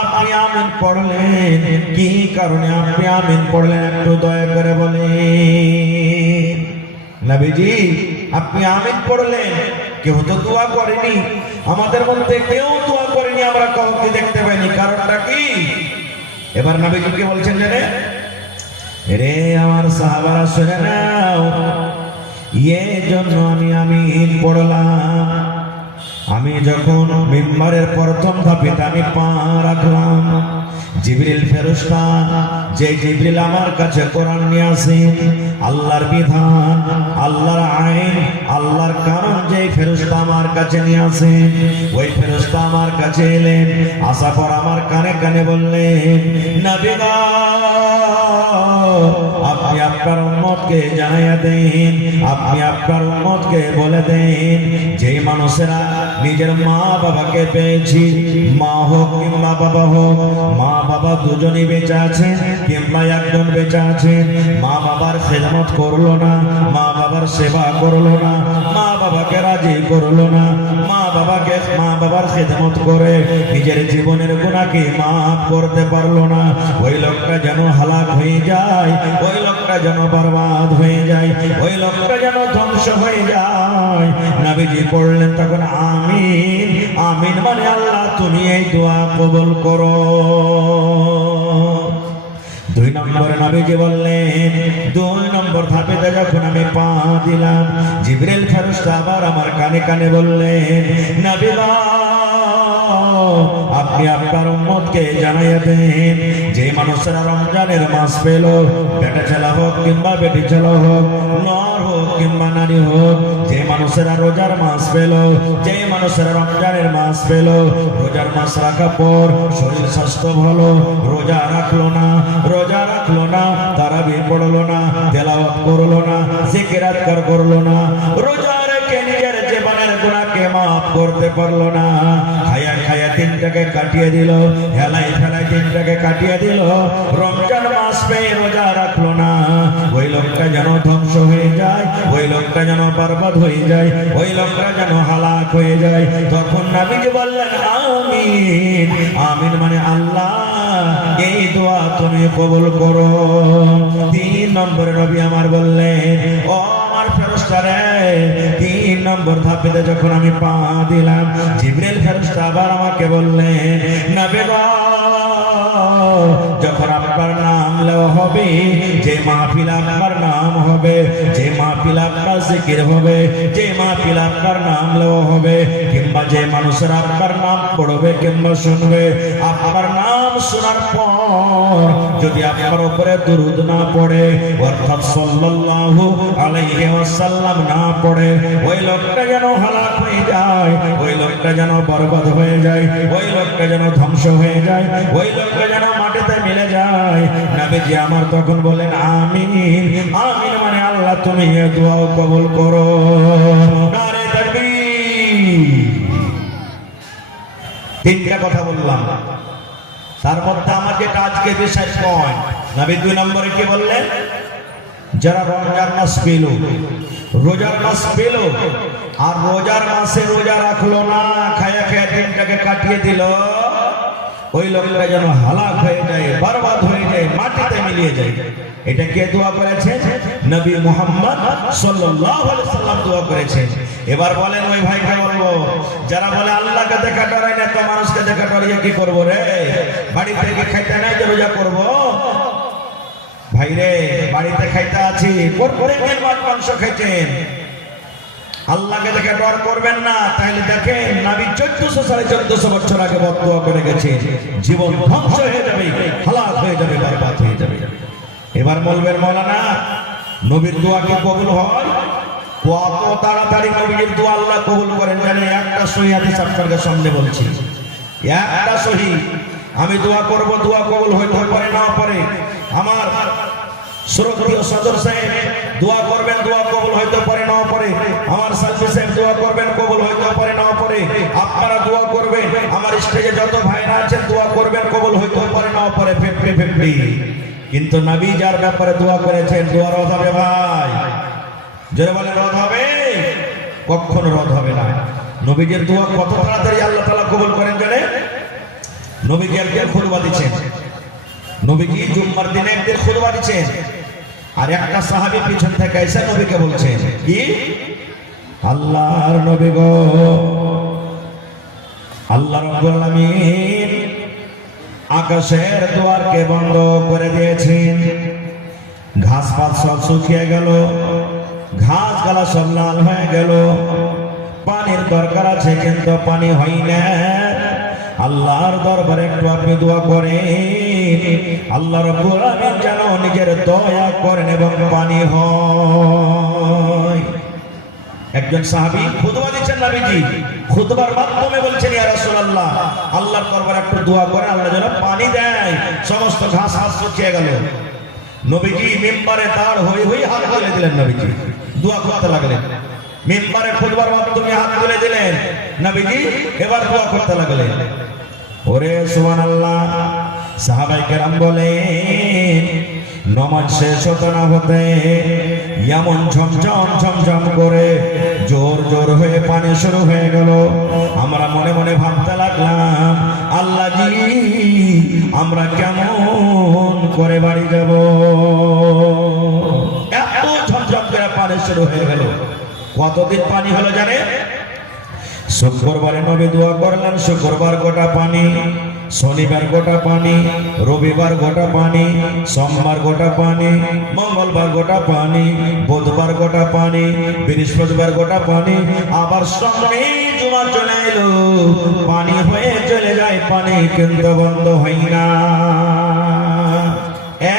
আপনি আমিন পড়লেন? কি কারণে আপনি আমিন পড়লেন? একটু দয়া করে বলেন। নবীজি, আপনি আমিন পড়লেন, কেউ তো দোয়া করেনি, আমাদের মধ্যে কেউ দোয়া করেনি, আমরা কাউকে দেখতে পাইনি, কারণটা কি? এবার নবীজি বলছেন, রে আমার সাহাবারা শুনে নাও, এর জন্য আমি আমিন পড়লাম। আমি যখন মিম্বরের প্রথম ধাপে আমি পা রাখলাম, জিবরিল ফেরেশতা, যে জিবরিল আমার কাছে কোরআন নিয়ে আসেন, আল্লাহর বিধান, আল্লাহর আইন, আল্লাহর কারণ, যে ফেরেশতা আমার কাছে নিয়ে আসেন, ওই ফেরেশতা আমার কাছে এলেন। আসার পর আমার কানে কানে বললেন, নবী গো, আপনি আপনার উম্মতকে জানাইয়া দেন, আপনি আপনার উম্মতকে বলে দেন, যে মানুষেরা নিজের মা বাবাকে পেয়েছি, মা হোক কিংবা বাবা হোক, মা বাবা দুজনই বেঁচে আছেন কিংবা একজন বেঁচে আছেন, মা বাবার খেদমত করলো না, মা বাবার সেবা করলো না, মা বাবাকে রাজি করলো না, মা বাবার খেদমত করে নিজের জীবনের গুনাহকে মাফ করতে পারলো না, ওই লোকটা যেন হালাক হয়ে যায়, ওই লোকটা যেন বরবাদ হয়ে যায়, ওই লোকটা যেন ধ্বংস হয়ে যায়। নবীজি পড়লেন তখন আমিন। আমিন মানে আল্লাহ তুমি এই দোয়া কবুল করো। 2 নম্বরে নবীজি বললেন, 2 নম্বর ধাপে যখন আমি পা দিলাম, জিবরিল ফেরেশতা আবার আমার কানে কানে বললেন, নবী গো, আপনি আপনার উম্মতকে জানাইয়া দেন, যে মানুষেরা রমজানের মাস পেল, বেটা ছেলে হোক কিংবা বেটি ছেলে হোক, নর হোক কিংবা নারী হোক, যে মানুষেরা রোজার মাস পেল, যে মানুষেরা রমজানের মাস পেল, রোজার মাস রাখা পর শরীর স্বাস্থ্য ভালো, রোজা রাখলো না, তারাবি পড়লো না, তেলাওয়াত করলো না, জিকির আজকার করলো না, রোজা রেখে নিজের জীবনের গুনাহকে মাফ করতে পারলো না, খায়া দিনটাকে কাটিয়ে দিল, হেলাই ফেলাই দিনটাকে কাটিয়ে দিল, রমজান মাস পেয়ে রোজা রাখলো না, ওই লোকটা যেন ধ্বংস হয়ে যায়, ওই লোকটা যেন বরবাদ হয়ে যায়, ওই লোকটা যেন হালাক হয়ে যায়। তখন নবীজি বললেন আমিন। আমিন মানে আল্লাহ এই দোয়া তুমি কবুল করো। 3 নম্বরে নবী আমার বললেন, ও আমার ফেরেশতা রে, 3 নম্বর ধাপে যখন আমি পা দিলাম, জিবরিল ফেরেশতা আবার আমাকে বললেন, নবী গো, যখন আপনার নাম নেওয়া হবে, যে মাহফিল আপনার নাম হবে, যে মাহফিল আপনার জিকির হবে, যে মাহফিল আপনার নাম নেওয়া হবে, কিংবা যে মানুষের আপনার নাম পড়বে কিংবা শুনবে, আপনার নাম শোনার পর যদি আপনার উপরে দুরূদ না পড়ে, অর্থাৎ সাল্লাল্লাহু আলাইহি ওয়াসাল্লাম না পড়ে, ওই লোকটা যেন হালাক হয়ে যায়, ওই লোকটা যেন বরবাদ হয়ে যায়, ওই লোকটা যেন ধ্বংস হয়ে যায়, ওই লোকটা যেন মাটিতে মিলে যায়। নবীজি আমার তখন বলেন আমিন। আমিন মানে আল্লাহ তুমি এই দোয়া কবুল করো। নারে তাকবীর। 3টা কথা বললাম, তার মধ্যে আমার যেটা আজকে বিশেষ পয়েন্ট, নবী 2 নম্বরে কি বললেন, যারা রমজান মাস পেল, রোজার মাস পেল, আর রোজার মাসে রোজা রাখলো না, খায়া দিনটাকে কাটিয়ে দিল, ওই লোকটা যেন হালাক হয়ে যায়, বরবাদ হয়ে যায়, মাটিতে মিলিয়ে যায়। এটা কে দোয়া করেছেন? নবী মুহাম্মদ সাল্লাল্লাহু আলাইহি সাল্লাম দোয়া করেছেন। এবার বলেন ওই ভাইকে বলবো, যারা বলে আল্লাহকে দেখা ডরাই না, তো মানুষকে দেখা ডরিয়ে কি করবো রে? বাড়িতে কি খাইতে নাই যে রোজা করবো? ভাই রে, বাড়িতে খাইতে আছি, প্রত্যেকদিন মাংস খাইছেন, আল্লাহকে দেখে ডর করবেন না। তাহলে দেখেন নবী 1400-1450 বছর আগে বদদোয়া করে গেছে, জীবন ধ্বংস হয়ে যাবে, হালাক হয়ে যাবে, বরবাদ হয়ে যাবে। এবার বলবেন, মাওলানা নবীর দোয়া কি কবুল হয়? কত তাড়াতাড়ি নবীজির দোয়া আল্লাহ কবুল করেন জানেন? একটা সহি হাদিস আপনাদের সামনে বলছি, একটা সহি। আমি দোয়া করব, দোয়া কবুল হইতে পারে না পারে। আমার শ্রদ্ধেয় সদর সাহেব দোয়া করবেন, দোয়া কবুল হইতে পারে না পারে। আমার সালফি সাহেব দোয়া করবেন, কবুল হইতে পারে না পারে। আপনারা দোয়া করবেন, আমার স্টেজে যত ভাইরা আছেন দোয়া করবেন, কবুল হইতে পারে না পারে। ফেফড়ে ফেফড়ে, কিন্তু নবী যার ব্যাপারে দোয়া করেছেন দোয়া রদ হবে ভাই। যারা বলে রদ হবে, কখনো রদ হবে না। নবীজির দোয়া কত তাড়াতাড়ি আল্লাহ তাআলা কবুল করেন জানে? নবীজি একদিন খুতবা দিচ্ছেন, নবীজি জুম্মার দিনে একদিন খুতবা দিচ্ছেন, আর একটা সাহাবী পিছন থেকে এসে নবীকে বলছেন কি, আল্লাহর নবী গো, আল্লাহ রাব্বুল আলামিন আকাশের দুয়ারকে বন্ধ করে দিয়েছেন, ঘাস পাত সব শুকিয়ে গেল, ঘাস গালা সব লাল হয়ে গেল, পানির দরকার আছে কিন্তু পানি হয় না। আল্লাহর দরবারে একটু আপনি দোয়া করেন, আল্লাহ রাব্বুল আলামিন যেন নিজের দয়া করেন এবং পানি হয়। একজন সাহাবী খুতবা দিচ্ছেন, নবীজি খুতবার মাধ্যমে বলছেন, ইয়া রাসূলুল্লাহ, আল্লাহর দরবারে একটু দোয়া করেন, আল্লাহ যেন পানি দেয়। সমস্ত ঘাস হাস শুকিয়ে গেল। নবীজি মিম্বারে দাঁড় হয়ে হয়ে হাত তুলে দিলেন, নবীজি দোয়া করতে লাগলেন। মিম্বারে খুতবার মাধ্যমে হাত তুলে দিলেন, নবীজি এবার দোয়া করতে লাগলেন। ওরে সুবহানাল্লাহ, সাহাবায়ে কেরাম বলেন, নামাজ শেষ হতে না হতে এমন ঝমঝম ঝমঝম করে জোর জোর হয়ে পানি শুরু হয়ে গেল। আমরা মনে মনে ভাবতে লাগলাম, আল্লাহ জি আমরা কেমন করে বাড়ি যাব? এত ঝমঝম করে পানি শুরু হয়ে গেল। কতদিন পানি হলো জানে? শুক্রবারে নবী দোয়া করলেন, শুক্রবার গোটা পানি, শনিবার গোটা পানি, রবিবার গোটা পানি, সোমবার গোটা পানি, মঙ্গলবার গোটা পানি, বুধবার গোটা পানি, বৃহস্পতিবার গোটা পানি, আবার সামনে জুমা চলে এলো, পানি হয়ে চলে যায়, পানি কিন্তু বন্ধ হয় না।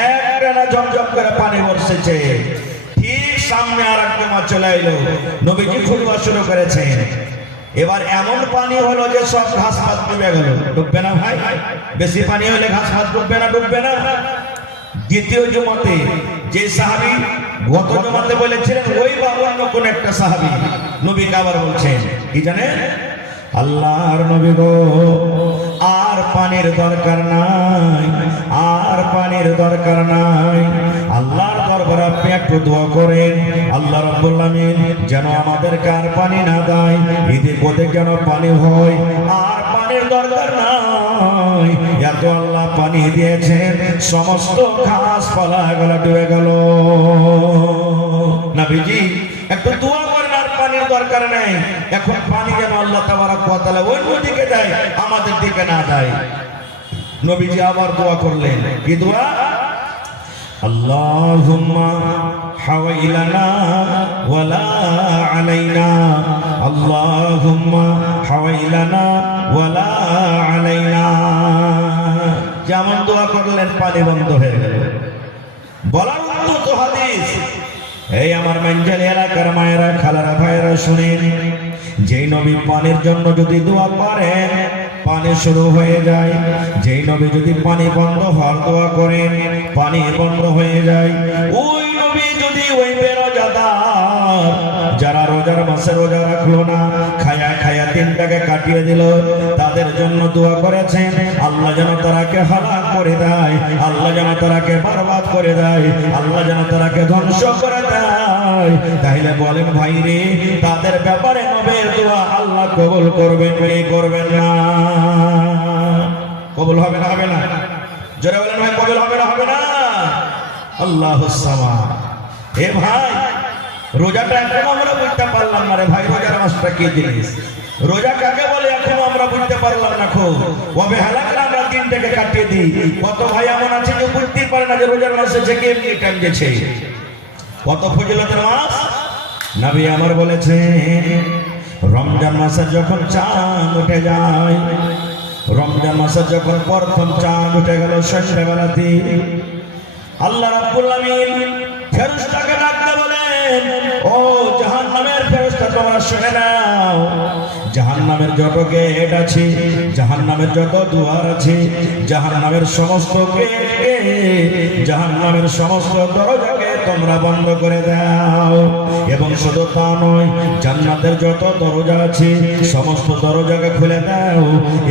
একটানা ঝমঝম করে পানি বর্ষেছে। ঠিক সামনে আর এক জুমা চলে এলো, নবীজি খুতবা শুরু করেছেন। এবার এমন পানি হলো যে সব ঘাস হাত ডুবে গেল। ডুববে না ভাই? বেশি পানি হলে ঘাস হাত ডুববে না? ডুববে না। দ্বিতীয় জুমাতে যে সাহাবী গত জুমাতে বলেছিলেন, ওই বা অন্য কোন একটা সাহাবী নবীকে আবার বলছেন কি জানেন? আল্লাহর নবী গো, আর পানির দরকার নাই, আর পানির দরকার নাই। আল্লাহর দরবারে আপনি একটু দোয়া করেন, আল্লাহ রাব্বুল আলামিন যেন আমাদেরকে আর পানি না দেয়, এদিক ওদিক যেন পানি হয়। আর পানির দরকার নাই, এত আল্লাহ পানি দিয়েছেন, সমস্ত ঘাস পালা গলা ডুবে গেল। নবীজি একটু দোয়া করেন, আর পানির দরকার নেই। এখন পানি যেন আল্লাহ তাবারক ওয়া তাআলা অন্য দিকে দেয়, আমাদের দিকে না দেয়। নবীজি আবার দোয়া করলেন, কি দোয়া? আল্লাহুম্মা হাওয়াইলানা ওয়ালা আলাইনা, আল্লাহুম্মা হাওয়াইলানা ওয়ালা আলাইনা। যেমন দোয়া করলেন, পানি বন্ধ হয়ে গেল। বলার উদ্যত হাদিস। এই আমার মানজালি এলাকার মায়েরা, খালারা, ভাইয়েরা শুনেন, যেই নবী পানির জন্য যদি দোয়া করেন, পানি শুরু হয়ে যায়। যেই নবী যদি পানি বন্ধ হওয়ার দোয়া করেন, পানি বন্ধ হয়ে যায়। ওই নবী যদি ওই বেরোজাদার যারা রোজার মাসে রোজা রাখলো না, খায়া খায়া দিনটাকে কাটিয়ে দিল, তাদের জন্য দোয়া করেছেন, আল্লাহ যেন তারাকে হালাক করে দেয়, আল্লাহ যেন তারাকে বরবাদ করে দেয়, আল্লাহ যেন তারাকে ধ্বংস করে দেয়। তাইলে বলেন ভাই রে, তাদের ব্যাপারে নবীর দোয়া আল্লাহ কবুল করবেন কি করবেন না? কবুল হবে না? হবে না? জোরে বলেন ভাই, কবুল হবে না? হবে না? আল্লাহুস সামাদ। এ ভাই, রোজাটা এখনো আমরা বুঝতে পারলাম না রে ভাই। রোজার মাসটা কি জিনিস, রোজা কাকে বলে এখনো আমরা বুঝতে পারলাম না। খুব অবহেলাকে আমরা দিনটাকে কাটিয়ে দিই। কত ভাই এমন আছে যে বুঝতে পারে না যে রোজার মাসে যে এমনি টাইম গেছে। কত ফজিলতের মাস। নবী আমার বলেছেন, রমজান মাসে যখন চাঁদ উঠে যায়, রমজান মাসে যখন প্রথম চাঁদ উঠে গেল সন্ধ্যাবেলাতে, আল্লাহ রাব্বুল আলামিন ফেরেশতাকে ডাকতে বলেন, ও জাহান্নামের ফেরেশতা তোমরা শুনে নাও, জাহান্নামের যত গেট আছে, জাহান্নামের যত দুয়ার আছে, জাহান্নামের সমস্ত গেটকে, জাহান্নামের সমস্ত দরজাকে তোমরা বন্ধ করে দাও। এবং শুধু তা নয়, জান্নাতের যত দরজা আছে সমস্ত দরজাকে খুলে দাও।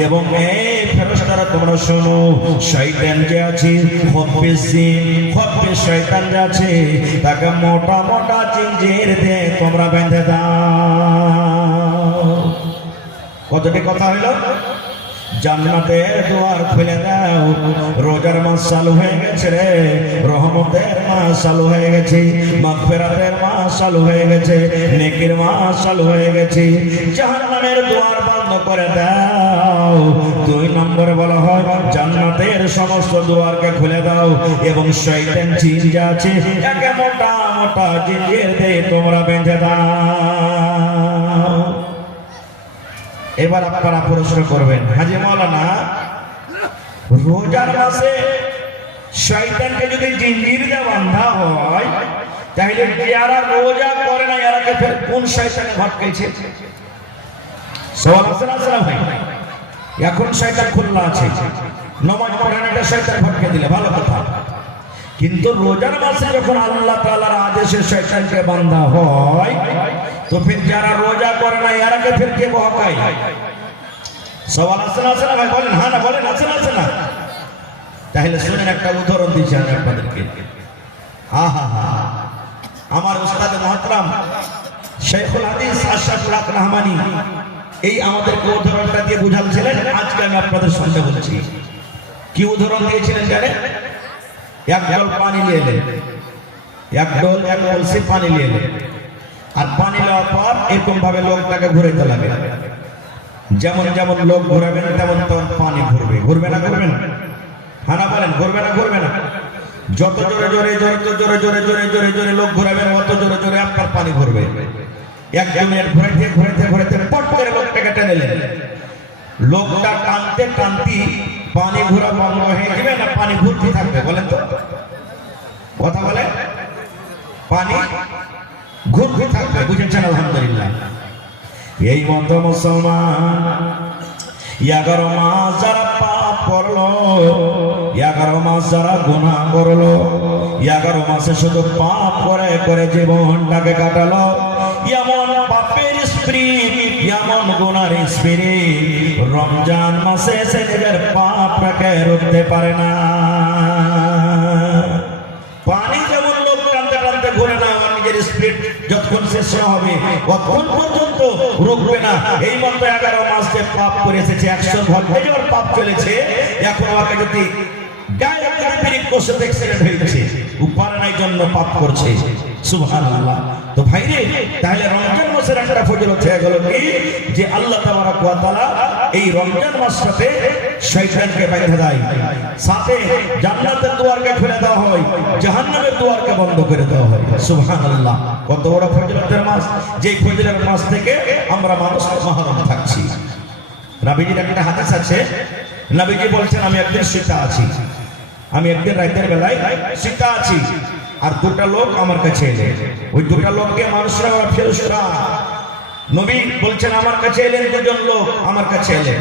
এবং এই ফেরেশতারা তোমরা শোনো, শয়তান যে আছে, খব্বিস শয়তান যে আছে, তাকে মোটা মোটা জিঞ্জির দিয়ে তোমরা বেঁধে দাও। কতটি কথা হইল? জান্নাতের দুয়ার খুলে দাও। রোজার মাস চালু হয়ে গেছে রে, রহমতের মাস চালু হয়ে গেছে, মাগফিরাতের মাস চালু হয়ে গেছে, নেকির মাস চালু হয়ে গেছে। জাহান্নামের দুয়ার বন্ধ করে দাও। 2 নম্বরে বলা হয় জান্নাতের সমস্ত দুয়ারকে খুলে দাও এবং শয়তান জিন যা আছে একে মোটা মোটা জিঞ্জির দিয়ে তোমরা বেঁধে দাও। এবার আপনারা প্রশ্ন করবেন, হাজী মাওলানা, রোজার মাসে শয়তানকে যদি জিঞ্জির দিয়ে বাঁধা হয়, তাহলে যারা রোজা করে না এরাকে ফের কোন শয়তানে ভটকাইছে? সওয়াল আছে না ভাই? এখন শয়তান খোলা আছে, নামাজ পড়েন এটা শয়তান ভটকে দিলে ভালো কথা। কিন্তু রোজার মাসে যখন আল্লাহ তাআলার আদেশে শয়তানকে বাঁধা হয়, তো ফির যারা রোজা করে না এরাকে ফির কে বহকায়? সওয়াল আছে না ভাই? বলেন হ্যাঁ না বলেন, আছে না? তাহলে শুনেন, একটা উদাহরণ দিচ্ছি আমি আপনাদেরকে। আমার উস্তাদ মুহতারাম শাইখুল হাদিস আশরাফুল হক রহমানী এই আমাদেরকে উদাহরণটা দিয়ে বুঝাচ্ছিলেন। আজকে আমি আপনাদের সামনে বলছি। কি উদাহরণ দিয়েছিলেন জানেন? এক ডোল পানি নিয়ে এলেন, এক কলসি পানি নিয়ে এলেন, আর পানি নেওয়ার পর এরকম ভাবে লোকটাকে ঘুরাইতে লাগে। যেমন যেমন লোক ঘুরাবেন তেমন তেমন পানি ঘুরবে। ঘুরবে না? ঘুরবে না? হানা বলেন, ঘুরবে না? ঘুরবে না? যত জোরে জোরে জোরে জোরে জোরে জোরে জোরে জোরে লোক ঘুরাবেন অত জোরে জোরে আপনার পানি ঘুরবে। একজনের ঘুরাইতে ঘুরাইতে ঘুরাইতে পট করে লোকটাকে টেনে নিলেন। লোকটা টানতে টানতে পানি ঘোরা বন্ধ হয়ে যাবে না পানি ঘুরতে থাকবে? বলেন তো, কথা বলে। পানি ঘুরতে থাকবে, বুঝেছেন? আলহামদুলিল্লাহ। এই মতো মুসলমান 11 মাস যারা পাপ করলো, 11 মাস যারা গুনাহ করলো, 11 মাসে শুধু পাপ করে করে জীবনটাকে কাটালো, এমন পাপের স্পিরিট, এমন গুনার স্পিরিট রমজান মাসে এসে নিজের পাপটাকে রুখতে পারে না। পানি যেমন লোক টানতে টানতে ঘুরে না, আমার নিজের স্পিরিট যতক্ষণ শেষ না হবে ততক্ষণ পর্যন্ত রুখবে না। এই মতো 11 মাস যে পাপ করে এসেছে, 100 ভোল্টেজের পাপ চলেছে, এখন আমাকে যদি উপায় নাই জন্য পাপ করছে। সুবহানাল্লাহ। তো ভাইরে, তাহলে রমজান মাসের একটা ফজিলত হয়ে গেল কি, যে আল্লাহ তাবারক ওয়া তাআলা এই রমজান মাসটাতে শয়তানকে বেঁধে দেয়, সাথে জান্নাতের দুয়ারকে খুলে দেওয়া হয়, জাহান্নামের দুয়ারকে বন্ধ করে দেওয়া হয়। সুবহানাল্লাহ। কত বড় ফজিলতের মাস! যে ফজিলতের মাস থেকে আমরা মানুষ মাহরুম থাকছি। নবীজির একটা হাদিস আছে, নবীজি বলছেন, আমি একদিন শুতে আছি, আমি একদিন রাতের বেলায় শুতে আছি, আর 2টা লোক আমার কাছে এলেন। ওই 2টা লোককে মানুষরা ফেরেশতা, নবী বলছেন আমার কাছে এলেন 2জন লোক, আমার কাছে এলেন।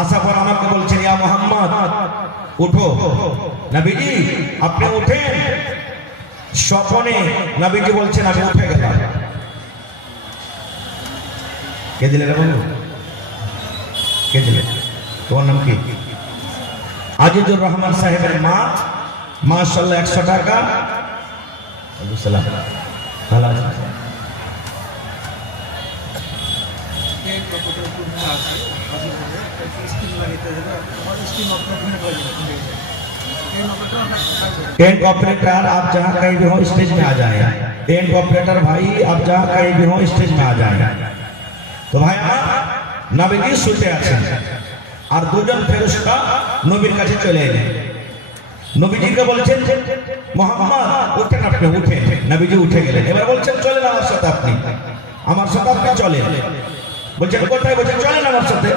আসার পর আমাকে বলছেন, ইয়া মুহাম্মদ উঠো। নবীজি আপনি উঠেন। স্বপ্নে নবীজি বলছেন আমি উঠে গেলাম। কে দিলেন বন্ধু? কে দিলেন? তোমার নাম কি? আজিজুর রহমান সাহেবের মা, মাশাআল্লাহ 100 টাকা। সালাম। ভালো আছেন? टेंट ऑपरेटर आप जहाँ कहीं भी हो स्टेज में आ जाए। टेंट ऑपरेटर भाई आप जहाँ कहीं भी हो स्टेज में आ जाए। तो भाई নবীজি শুতে আছেন, আর 2জন ফেরেশতা নবীর কাছে চলে এলেন। নবীজিকে বলছেন, মুহাম্মদ উঠেন, আপনি উঠেন। নবীজি উঠে গেলেন। এবার বলছেন, চলেন আমার সাথে, আপনি আমার সাথে আপনি চলেন। বলছেন কোথায়? বলছেন চলেন আমার সাথে।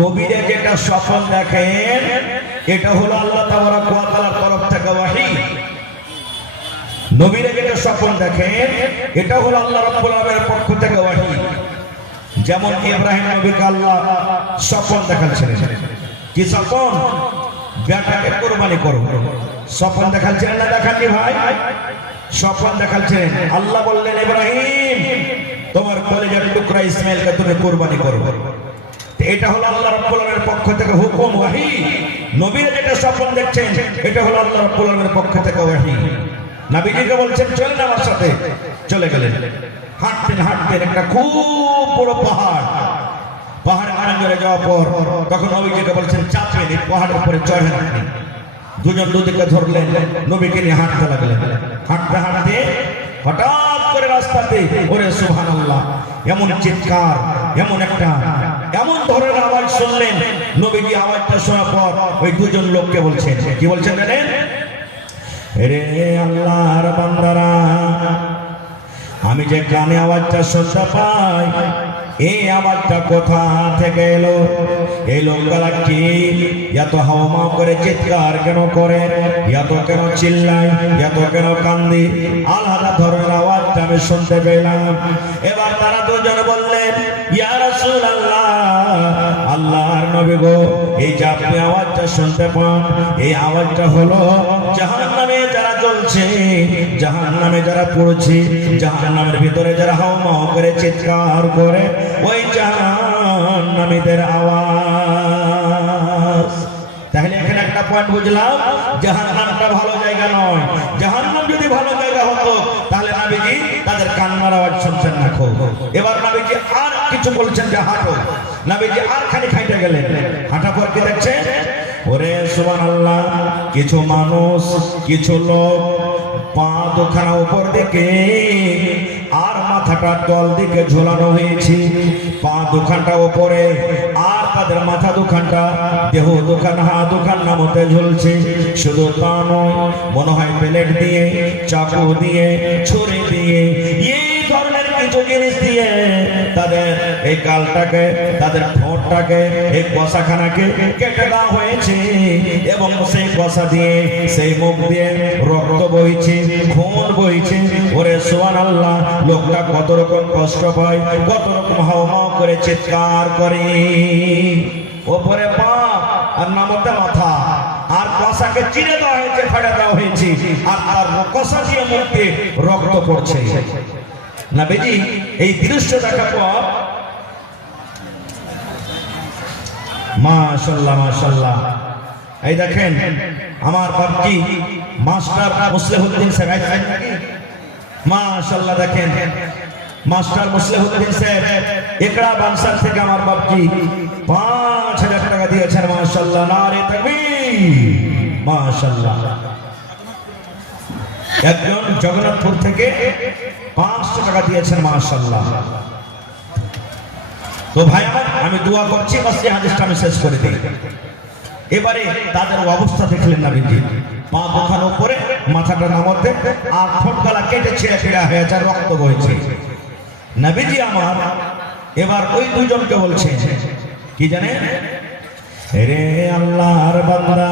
নবীরে যেটা স্বপ্ন দেখেন, এটা হলো আল্লাহ তাবারক ওয়া তাআলার তরফ থেকে ওহী। নবীরা যেটা স্বপ্ন দেখেন এটা হলো আল্লাহ রাব্বুল আলামিনের পক্ষ থেকে ওহী। যেমন ইব্রাহিম নবীকে আল্লাহ স্বপ্ন দেখাচ্ছিলেন, কি স্বপ্ন? বেটাকে কুরবানি করো। স্বপ্ন দেখাচ্ছিলেন না দেখাননি ভাই? স্বপ্ন দেখাচ্ছেন। আল্লাহ বললেন ইব্রাহিম তোমার কলিজার টুকরা ইসমাইলকে তুমি কুরবানি করো। এটা হলো আল্লাহ রাব্বুল আলামিনের পক্ষ থেকে হুকুম, ওহী। নবীরা যেটা স্বপ্ন দেখছেন এটা হলো আল্লাহ রাব্বুল আলামিনের পক্ষ থেকে ওহী। নবীজিকে বলছেন চলেন আমার সাথে, চলে গেলেন। হাঁটতেন হাঁটতেন একটা খুব বড় পাহাড়, পাহাড়ের আঙ্গরে যাওয়ার পর তখন নবীজিকে বলছেন চাপেন, এই পাহাড়ের উপরে চড়েন। দুজন দুদিকে ধরলেন, নবীকে নিয়ে হাঁটতে লাগলেন। হাঁটতে হাঁটতে হঠাৎ করে রাস্তাতে ওরে সুবহানাল্লাহ এমন চিৎকার, এমন ধরনের আওয়াজ শুনলেন। নবীজি আওয়াজটা শোনার পর ওই দুজন লোককে বলছেন, কি বলছেন জানেন? রে আল্লাহর বান্দারা, আমি যে কানে আওয়াজটা শুনতে পাই, এই আওয়াজটা কোথা থেকে এলো? এই লোকগুলা কি এত হাওমা করে চিৎকার কেন করে, এত কেন চিল্লায়, এত কেন কান্দি? আলাদা ধরনের আওয়াজটা আমি শুনতে পেলাম। এবার তারা দুজন বললেন ইয়া রাসূলুল্লাহ, আল্লাহর নবী গো, এই যে আপনি আওয়াজটা শুনতে পান, এই আওয়াজটা হলো জাহান্নামে যারা জ্বলছে, জাহান্নামে যারা পড়ছে, জাহান্নামের ভিতরে যারা হাওমা করে চিৎকার করে, ওই জাহান্নামীদের আওয়াজ। তাহলে এখানে একটা পয়েন্ট বুঝলাম, জাহান্নামটা ভালো জায়গা নয়। জাহান্নাম যদি ভালো জায়গা হতো তাহলে নবীজি তাদের কান্নার আওয়াজ শুনছেন না। এবার নবীজি আর কিছু বলছেন যে হাঁটো। নবীজি আর খালি খাইতে গেলেন। হাঁটা পর কি দেখছে? ওরে সুবহানাল্লাহ, কিছু মানুষ, কিছু লোক পা দুখানা উপর দিকে আর মাথাটা তল দিকে ঝোলানো হয়েছে। পা দুখানটা উপরে আর তাদের মাথা দুখানটা, দেহ দুখানা, হাত দুখানা মধ্যে ঝুলছে। শুধু তা নয়, মনে হয় প্লেট দিয়ে, চাকু দিয়ে, ছুরি দিয়ে, এই ধরনের কিছু জিনিস দিয়ে তাদের এই গালটাকে, তাদের ঠোঁটটাকে, এই কষাখানাকে কেটে দেওয়া হয়েছে। এবং সেই কষা দিয়ে, সেই মুখ দিয়ে রক্ত বইছে, খুন বইছে। ওরে সুবহানাল্লাহ, লোকটা কত রকম কষ্ট পায়, কত রকম হাওমাও করে চিৎকার করে। ওপরে পা আর নামতে মাথা, আর কষাকে চিড়ে দেওয়া হয়েছে, ফেড়ে দেওয়া হয়েছে, আর তার কষা দিয়ে মুখে রক্ত পড়ছে। নবীজি এই দৃশ্য দেখার পর মাশাআল্লাহ মাশাআল্লাহ, এই দেখেন আমার বাপজি মাস্টার মুসলিহুদ্দিন সাহেব, মাশাআল্লাহ দেখেন মাস্টার মুসলিহুদ্দিন সাহেব একড়া বানসার থেকে আমার বাপজি 5000 টাকা দিয়েছেন। মাশাআল্লাহ, নারে তাকবীর, মাশাআল্লাহ। একজন জগন্নাথপুর থেকে 500 টাকা দিয়েছেন, মাশাআল্লাহ। তো ভাই আমার, আমি দোয়া করছি, বাস এই হাদিসটা আমি শেষ করে দিই। এবারে তাদের অবস্থা দেখলেন নবীজি, পা দুখানা উপরে, মাথাটা নামতে, আর ঠোঁট গলা কেটে ছিঁড়ে ছিঁড়া হয়েছে, রক্ত বইছে। নবীজি আমার এবার ওই দুজনকে বলছেন কি জানেন? রে আল্লাহর বান্দা,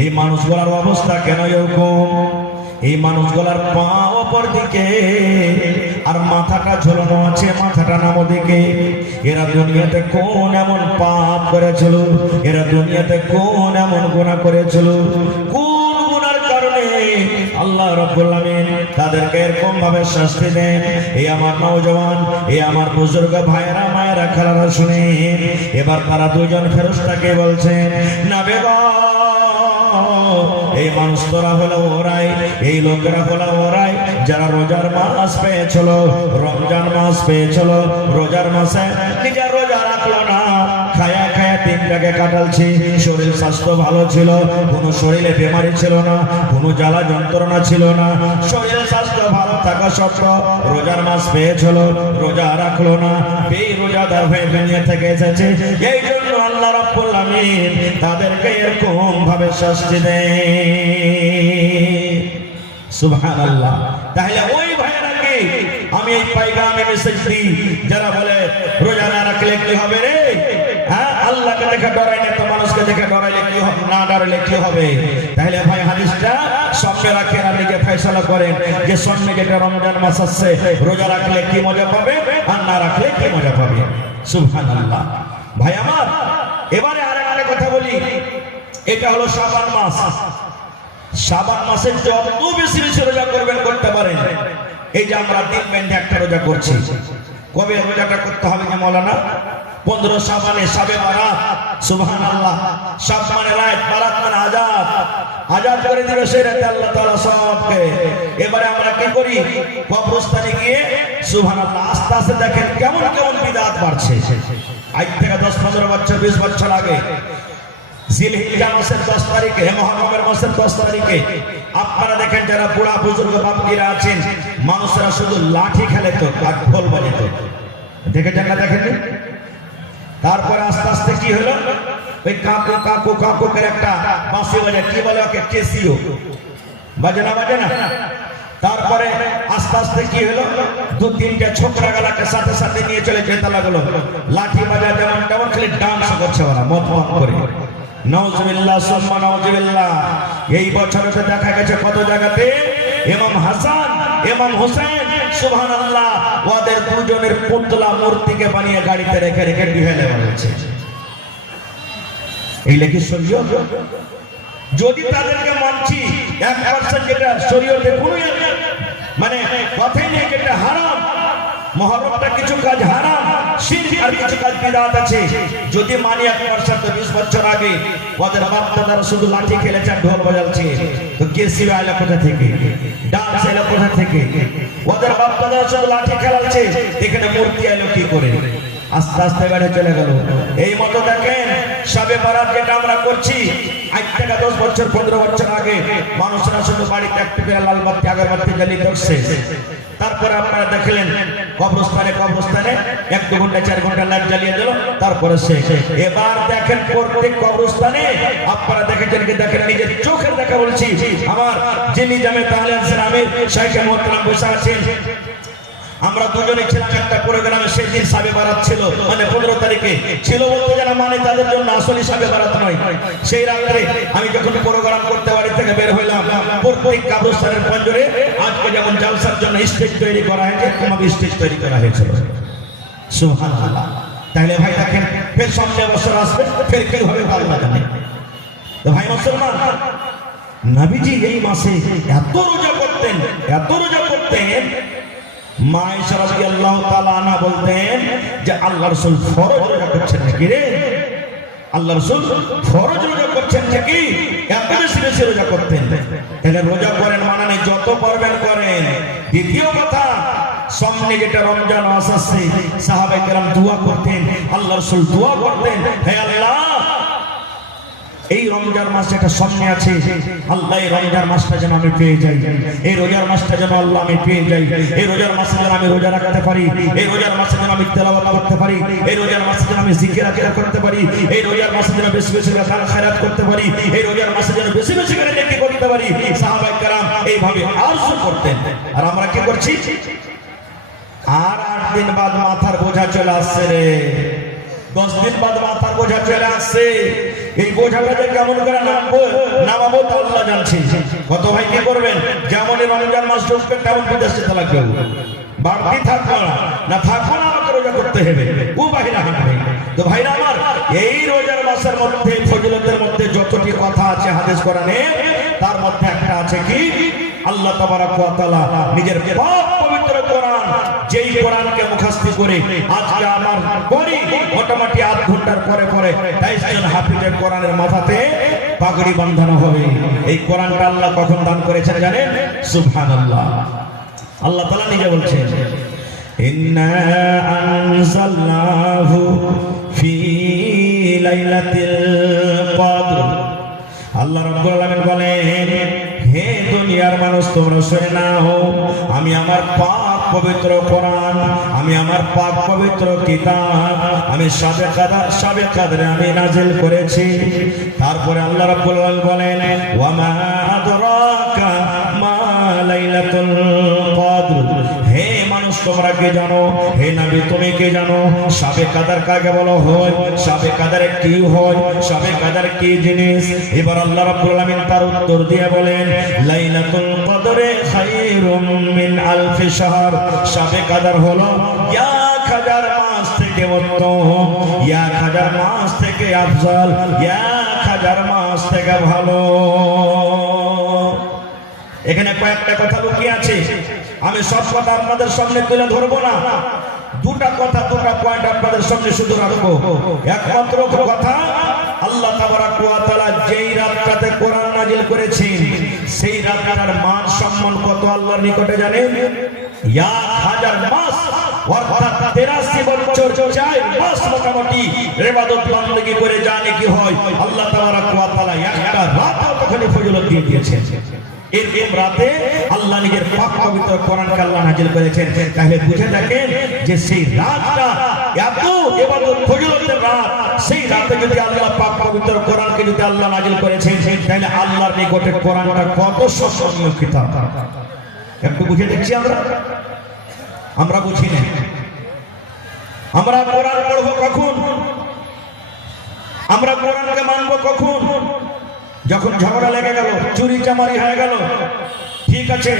এই মানুষগুলার অবস্থা কেন এরকম? এই মানুষগুলার পা অপর দিকে আর মাথাটা ঝোলানো আছে, মাথাটা নামো দিকে। এরা দুনিয়াতে কোন এমন পাপ করেছিল, এরা দুনিয়াতে কোন এমন গুনাহ করেছিল, কোন গুনার কারণে আল্লাহ রাব্বুল আলামিন তাদেরকে এরকম ভাবে শাস্তি দেন? এই আমার নওজওয়ান, এই আমার বুজুর্গ ভাইরা, মায়েরা, খালারা শুনেন। এবার তারা দুজন ফেরেশতাকে বলছেন, নবী গো, এই মানুষরা হলো ওরাই, এই লোকেরা হলো ওরাই যারা রোজার মাস পেয়েছিল, রমজান মাস পেয়েছিল। রোজার মাসে নিজের রোজা রাখলো না, খায়া খায়া দিনটাকে কাটালছি। শরীর স্বাস্থ্য ভালো ছিল, কোনো শরীরে বেমারি ছিল না, কোনো জ্বালা যন্ত্রণা ছিল না। শরীর স্বাস্থ্য ভালো থাকা সত্ত্বেও রোজার মাস পেয়েছিল, রোজা রাখলো না, বেরোজাদার হয়ে দুনিয়া থেকে এসেছে। এই জন্য আল্লাহ রাব্বুল আলামিন তাদেরকে এরকম ভাবে শাস্তি দেয়। সুবহানাল্লাহ। তাহলে ওই ভাইরাকে আমি এই পাইগামে মেসেজ দিই, যারা বলে রোজা না রাখলে কি হবে রে? হ্যাঁ, আল্লাহকে দেখে ডরাই না তো মানুষকে দেখে ডরাইলে কি হবে, না ডরাইলে কি হবে? তাহলে ভাই হাদিসটা স্বপ্নে রাখেন আর নিজে ফয়সালা করেন যে সামনে যেটা রমজান মাস আসছে, রোজা রাখলে কি মজা পাবে আর না রাখলে কি মজা পাবে। সুবহানাল্লাহ। ভাই আমার এবারে আরেকটা কথা বলি, এটা হলো শাবান মাস। শাবান মাসে যত বেশি বেশি রোজা করবেন করতে পারেন। এই যে আমরা দিন বেঁধে একটা রোজা করছি, কবে রোজাটা করতে হবে যে মৌলানা? 15 শাবানে, শাবে বারাত। সুবহানাল্লাহ। শাব মানে রাত, বারাত মানে আজাদ। আজাদ করে দিবে সেই রাতে আল্লাহ তাআলা সওয়াবকে। এবারে আমরা কি করি? কবরস্থানে গিয়ে সুবহানাল্লাহ আস্তে আস্তে দেখেন কেমন কেমন বিদআত বাড়ছে। আজ থেকে 10-15 বছর 20 বছর আগে জিলহিজ্জা মাসের 10 তারিখে, মুহররমের মাসের 10 তারিখে আপনারা দেখেন যারা বুড়া বুজুর্গ বাপজিরা আছেন, মানুষরা শুধু লাঠি খেলেতো আর ঢোল বাজাতো। দেখেছেন না? দেখেননি? তারপরে আস্তে আস্তে কি হলো? ওই কাকু কাকু কাকু করে একটা বাঁশি বাজে, কি বলে ওকে? কেসিও বাজে না, বাজে না? তারপরে আস্তে আস্তে কি হলো? 2-3টা ছোকরা গালাকে সাথে সাথে নিয়ে চলে যেতে লাগলো, লাঠি বাজা যেমন তেমন খালি ডান্স করছে ওরা মত মত করে। নাউজুবিল্লাহ সুম্মা নাউজুবিল্লাহ। এই বছরে দেখা গেছে কত জায়গাতে ইমাম হাসান ইমাম হোসেন সুবহানাল্লাহ ওদের দুজনের পুতলা মূর্তিকে বানিয়ে গাড়িতে রেখে রেখে বিহেলে বেড়াচ্ছে। এই লেখি শরীয়ত। যদি তাদেরকে মানছি 1% যেটা শরীয়তে কোনো মানে কথাই নেই, যেটা হারাম, মুহররমটা কিছু কাজ হারাম, শিরক আর কিছু কাজ বিদআত আছে, যদি মানি 1% তো 20 বছর আগে ওদের বাপ-দাদারা শুধু লাঠি খেলেছে, ঢোল বাজাচ্ছে, তো কেসি আইলা কোথা থেকে? ডান্স আইলা কোথা থেকে? ওদের বাপ-দাদারা শুধু লাঠি খেলাচ্ছে, এখানে মূর্তি আইলো কি করে? আস্তে আস্তে বেড়ে চলে গেল। এই মতো দেখেন শাবে বারাত যেটা আমরা করছি, আজ থেকে 10 বছর 15 বছর আগে মানুষরা শুধু বাড়িতে একটা করে লাল বাতি আগরবাতি জ্বালিয়ে দেখছে। তারপরে আপনারা দেখলেন কবরস্থানে 1-2 ঘন্টা 4 ঘন্টা লাইট জ্বালিয়ে দিল, তারপরে শেষ। এবার দেখেন প্রত্যেক কবরস্থানে আপনারা দেখেছেন কি? দেখেন নিজের চোখের দেখা বলছি, আমার যিনি জামে তাহলে আমির শাইখে মুহতারাম বসে আছেন, আমরা দুজনে ছিলাম একটা প্রোগ্রামে, সেদিন শাবে বারাত ছিল, মানে 15 তারিখে ছিল বলতে যারা মানে তাদের জন্য আসলে শাবে বারাত নয়। সেই রাত্রে আমি যখন প্রোগ্রাম করতে বাড়ি থেকে বের হইলাম, প্রত্যেক কবরস্থানের পঞ্জরে আজকে যেমন জালসার জন্য স্টেজ তৈরি করা হয়েছে, তোমাকে স্টেজ তৈরি করা হয়েছিল। সুবহানাল্লাহ। তাহলে ভাই দেখেন ফের সামনে বছর আসবে, ফের কি হবে ভালো জানে। তো ভাই মুসলমান, নবীজি এই মাসে এত রোজা করতেন, এত রোজা করতেন। মা আয়েশা রাদিয়াল্লাহু তাআলা আনহা বলতেন যে আল্লাহ রাসূল ফরজ রোজা করছেন নাকি রে? আল্লাহ রাসূল ফরজ রোজা করছেন নাকি? এত বেশি বেশি রোজা করতেন। তাহলে রোজা করেন মানে যত পারবেন করেন। দ্বিতীয় কথা, সামনে যেটা রমজান মাস আসছে, সাহাবায়ে কেরাম দোয়া করতেন, আল্লাহ রাসূল দোয়া করতেন, হে আল্লাহ এই রমজান মাস যেটা সামনে আছে, আল্লাহ এই রমজান মাসটা যেন আমি পেয়ে যাই, এই রোজার মাসটা যেন আল্লাহ আমি পেয়ে যাই, এই রোজার মাসে যেন আমি রোজা রাখতে পারি, এই রোজার মাসে যেন আমি তেলাওয়াত করতে পারি, এই রোজার মাসে যেন আমি জিকির আকিরা করতে পারি, এই রোজার মাসে যেন বেশি বেশি করে দান খয়রাত করতে পারি, এই রোজার মাসে যেন বেশি বেশি করে নেকি করতে পারি। সাহাবায়ে কেরাম এইভাবে আরজু করতেন। আর আমরা কি করছি? আর 8 দিন বাদ মাথার বোঝা চলে আসছে রে, 10 দিন বাদ মাথার বোঝা চলে আসছে। এই বোঝাটা যে কেমন করে নামাবো তা আল্লাহ জানছে। কত ভাই কি করবেন? যেমন রমজান মাস ঢুকবে তেমন বিদেশ যেতে লাগবে, বাড়তি থাকবো না থাকবো না, আমাকে রোজা করতে হবে, ও বাহিরা হাঁটবে। তো ভাইরা আমার, এই রোজার মাসের মধ্যে ফজিলতের মধ্যে যতটি কথা আছে হাদিস কোরআনে, তার মধ্যে একটা আছে কি? আল্লাহ তাবারাক ওয়া তাআলা নিজের পাক পবিত্র কোরআন, যেই কোরআনকে মুখস্থ করে আজকে আমার পড়ি মোটামুটি 8 ঘন্টার পরে পরে 23 জন হাফিজের কোরআনের মাথাতে পাগড়ি বাঁধানো হবে। এই কোরআনটা আল্লাহ কখন দান করেছেন জানেন? সুবহানাল্লাহ। আল্লাহ তাআলা নিজে বলছেন, ইন্না আনজালনাহু ফি লাইলাতিল কদর। আল্লাহ রাব্বুল আলামিন বলেন, হে দুনিয়ার মানুষ তোমরা শুনে নাও, আমি আমার পাক পবিত্র কোরআন, আমি আমার পাক পবিত্র কিতাব আমি শাবে কদরে আমি নাজিল করেছি। তারপরে আল্লাহ রাব্বুল আলামিন বলেন, ওয়া মা আদরাকা মা লাইলাতুল কদর। হে মানুষ তোমরা কে জানো? হে নবী তুমি কে জানো? শাবে কাদার কাকে বলা হয়? শাবে কাদারে কি হয়? শাবে কাদার কি জিনিস? এবার আল্লাহ রাব্বুল আলামিন তার উত্তর দিয়ে বলেন, লাইলাতুল কদরে খায়রুম মিন আলফি শাহর। শাবে কাদার হলো 1000 মাস থেকে উত্তম, 1000 মাস থেকে আফজল, 1000 মাস থেকে ভালো। এখানে কয়েকটা কথা লুকিয়ে আছে, আমি সব কথা আপনাদের সামনে তুলে ধরবো না। দুটা কথা, দুটা পয়েন্ট আপনাদের সামনে শুধু রাখবো। একমাত্র কথা, আল্লাহ তাবারাক ওয়া তাআলা যেই রাতটাতে কোরআন নাজিল করেছেন, সেই রাতটার মান সম্মান কত আল্লাহর নিকটে জানেন? 1000 মাস, অর্থাৎ 83 বছর 4 মাস মোটামুটি ইবাদত বندگی করে জানে কি হয়। আল্লাহ তাবারাক ওয়া তাআলা একটা রাত ওখানে ফজিলত দিয়ে দিয়েছেন। এর রাতে আল্লাহ নিজের পাক পবিত্র কোরআনকে আল্লাহ নাজিল করেছেন। তাহলে বুঝে থাকেন যে সেই রাতটা এত ইবাদত ফজিলতের রাত, সেই রাতে যদি আল্লাহ পাক পবিত্র কোরআনকে যদি আল্লাহ নাজিল করেছেন, তাহলে আল্লাহর নিকটে কোরআনটা কত সম্মানীয় কিতাব। একটু বুঝে দেখছি আমরা বুঝি না। আমরা কোরআন পড়বো কখন? আমরা কোরআনকে মানবো কখন? যখন ঝগড়া লেগে গেল, চুরি চামারি হয়ে গেল, ঠিক আছে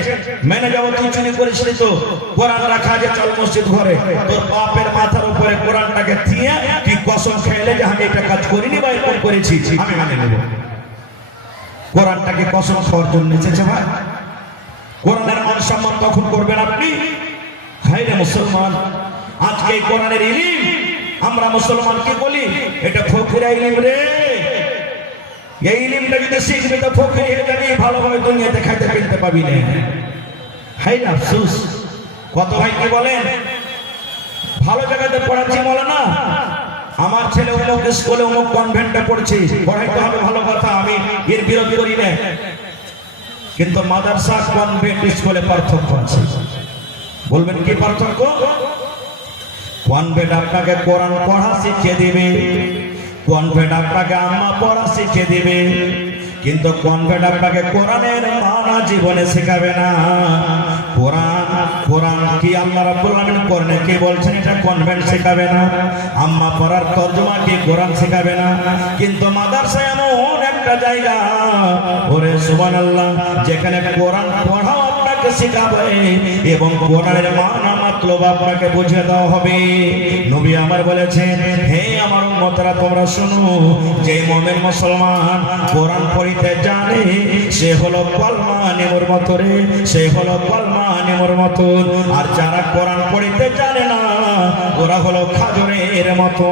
মেনে যাবো, তুই চুরি করিসনি তো, কোরআন রাখা আছে, চল মসজিদ ঘরে। তোর বাপের মাথার উপরে কোরআনটাকে দিয়ে তুই কসম খেলে যে আমি এটা কাজ করিনি বা এরকম করেছি, আমি মানে নেব। কোরআনটাকে কসম খাওয়ার জন্য এসেছে ভাই। কোরআনের মান সম্মান তখন করবেন আপনি। হায় রে মুসলমান, আজকে এই কোরআনের ইলম আমরা মুসলমানকে বলি এটা ফকিরা ইলম রে। এই ইলমটা যদি শিখবে তো ফকির হয়ে যাবি, ভালোভাবে দুনিয়াতে খাইতে ফেলতে পাবি না। হাই না আফসোস। কত ভাই কি বলেন, ভালো জায়গাতে পড়াচ্ছি বলে না, আমার ছেলে অমুক স্কুলে অমুক কনভেন্টে পড়ছে, পড়াইতে হবে, ভালো কথা, আমি এর বিরোধ করি না। কিন্তু মাদ্রাসা কনভেন্ট স্কুলে পার্থক্য আছে। বলবেন কি পার্থক্য? কনভেন্ট আপনাকে কোরআন পড়া শিখিয়ে দিবে, কনভেন্ট আপনাকে আম্মা পড়া শিখিয়ে দিবে, কিন্তু কনভেন্ট আপনাকে কোরআনের মানা জীবনে শেখাবে না। কোরআন কি আল্লাহ রাব্বুল আলামিন কোরআনে কি বলছেন এটা কনভেন্ট শেখাবে না। আম্মা পড়ার তরজমা কি কোরআন শেখাবে না। কিন্তু মাদ্রাসা এমন একটা জায়গা, ওরে সুবহানাল্লাহ, যেখানে কোরআন পড়াও আপনাকে শেখাবে এবং কোরআনের মানা মতলব আপনাকে বুঝিয়ে দেওয়া হবে। নবী আমার বলেছেন, হে আমার উম্মতরা তোমরা শুনো, যে মুমিন মুসলমান কোরআন পড়িতে জানে সে হলো কলমা নেমুর মতো রে, সে হলো কলমা নেমুর মতো। আর যারা কোরআন পড়িতে জানে না ওরা হলো খাজরের মতো।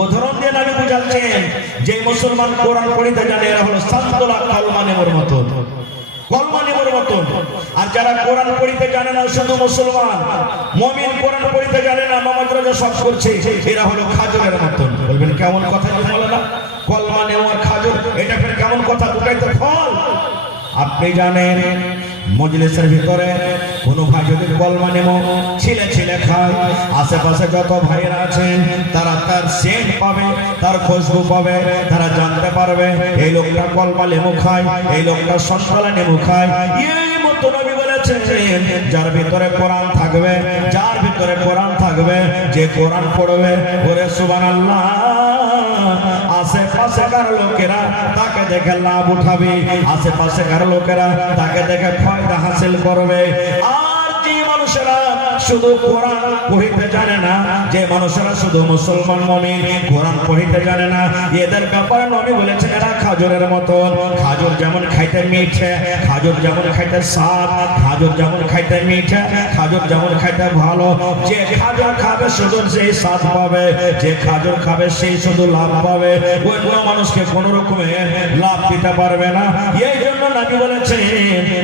উদাহরণ দিয়ে নবী বুঝাচ্ছেন, যে মুসলমান কোরআন পড়িতে জানে এরা হলো সান্তলা কলমা নেমুর মতো, কলমা নেমুর মতো। আর যারা কোরআন পড়িতে জানে না, শুধু মুসলমান মুমিন কোরআন পড়িতে জানে না, নামাজ রোজা সব করছে, এরা হলো খাজরের মতো। বলবেন কেমন কথা বলে না, কলমা নেমু আর খাজর, এটা ফের কেমন কথা? দুটাই তো ফল। আপনি জানেন মজলিসের ভিতরে কোনো ভাই যদি কলমা নেমু ছিলে ছিলে খায়, আশেপাশে যত ভাইয়েরা আছেন তারা তার সেন্ট পাবে, তার খুশবু পাবে, তারা জানতে পারবে এই লোকটা কলমা লেবু খায়, এই লোকটা সন্তালা নেমু খায়। এই মতো নবী বলেছেন, যার ভিতরে কোরআন থাকবে, যার ভিতরে কোরআন থাকবে, যে কোরআন পড়বে, ওরে সুবহানাল্লাহ, আশেপাশেকার লোকেরা তাকে দেখে লাভ উঠাবে, আশেপাশেকার লোকেরা তাকে দেখে ফায়দা হাসিল করবে। আর যে মানুষেরা শুধু কোরআন পড়িতে জানে না, যে মানুষেরা শুধু মুসলমান মুমিন কোরআন পড়িতে জানে না, এদের ব্যাপারে নবী বলেছেন এরা খাজরের মতন। খাজর যেমন খাইতে মিঠে, খাজর যেমন খাইতে স্বাদ, খাজর যেমন খাইতে মিঠে, খাজর যেমন খাইতে ভালো, যে খাজর খাবে শুধু সেই স্বাদ পাবে, যে খাজর খাবে সেই শুধু লাভ পাবে, অন্য মানুষকে কোন রকমের লাভ দিতে পারবে না। এই জন্য নবী বলেছেন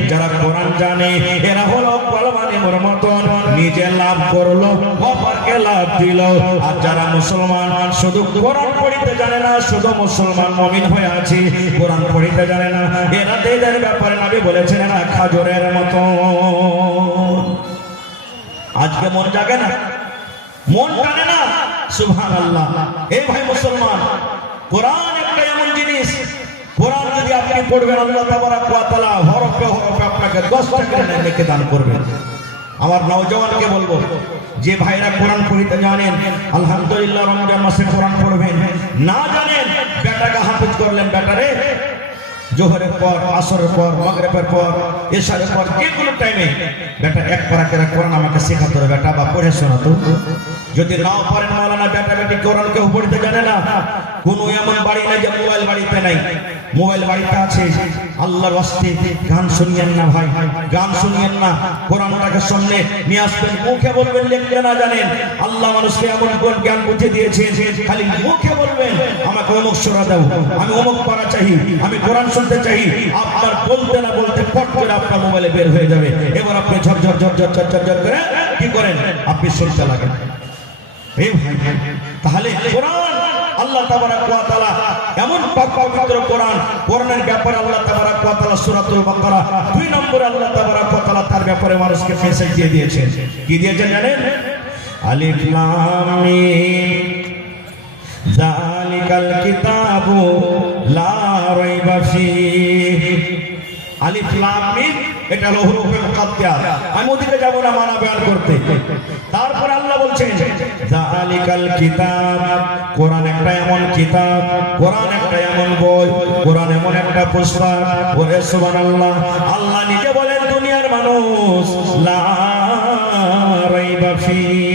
যারা কোরআন জানে এরা হলো কলমা নেমুর মতন, নিজে লাভ করলো অপরকে লাভ দিল। আর যারা মুসলমান শুধু কোরআন পড়িতে জানে না, শুধু মুসলমান মুমিন হয়ে আছে, কোরআন পড়িতে জানে না, এরা এদের ব্যাপারে নবী বলেছেন এরা খাজরের মতো। আজকে মন জাগে না, মন টানে না, সুবহানাল্লাহ। এই ভাই মুসলমান, কোরআন একটা এমন জিনিস, কোরআন যদি আপনি পড়বেন আল্লাহ তাবারাক ওয়া তাআলা হরফে হরফে আপনাকে 10 টাকা নেকি দান করবেন। আমার নওজওয়ানকে বলবো, যে ভাইরা কোরআন পড়িতে জানেন আলহামদুলিল্লাহ রমজান মাসে কোরআন পড়বেন, না জানেন বেটাকে হাফিজ করলেন, বেটারে জোহরের পর, আসরের পর, মাগরিবের পর, এশারের পর, যে কোনো টাইমে বেটা এক পারা করে কোরআন আমাকে শেখাতে হবে বেটা, বা পড়ে শোনাতো। যদি নাও পারেন মাওলানা, বেটা বেটি কোরআন কেউ পড়িতে জানে না, কোনো এমন বাড়ি নাই যে মোবাইল বাড়িতে নাই, মোবাইল বাড়িতে আছে। আল্লাহর ওয়াস্তে গান শুনিয়েন না ভাই, গান শুনিয়েন না, কোরআনটাকে সামনে নিয়ে আসবেন, মুখে বলবেন, লিখতে না জানেন। আল্লাহ মানুষকে এমন জ্ঞান বুঝে দিয়েছেন, খালি মুখে বলবেন আমাকে অমুক সূরা দাও, আমি অমুক পড়া চাই, আমি কোরআন শুনতে চাই, আপনার বলতে না বলতে পট করে আপনার মোবাইলে বের হয়ে যাবে। এবার আপনি ঝরঝর ঝরঝর ঝরঝর ঝর করে কি করেন, আপনি শুনতে লাগেন। এই ভাই, তাহলে কোরআন আল্লাহ তাবারাক ওয়া তাআলা এমন পাক পবিত্র কোরআন, কোরআনের ব্যাপারে আল্লাহ তাবারাক ওয়া তাআলা সূরাতুল বাকারা 2 নম্বরে আল্লাহ তাবারাক ওয়া তাআলা তার ব্যাপারে মানুষকে মেসেজ দিয়ে দিয়েছেন। কি দিয়েছেন জানেন? আলিফ লাম মিম যালিকাল কিতাবু লা রাইবা ফীহি। আলিফ লাম মিম এটা হলো হুরুফে মুকাদ্দার, আমি ওদিকে যাব না মানা বয়ান করতে। তারপর আল্লাহ বলছেন যালিকাল কিতাব, কোরআন একটা এমন কিতাব, কোরআন একটা এমন বই, কোরআন এমন একটা পুস্তক। ওরে সুবহানাল্লাহ, আল্লাহ নিজে বলেন দুনিয়ার মানুষ লা রাইবা ফীহি,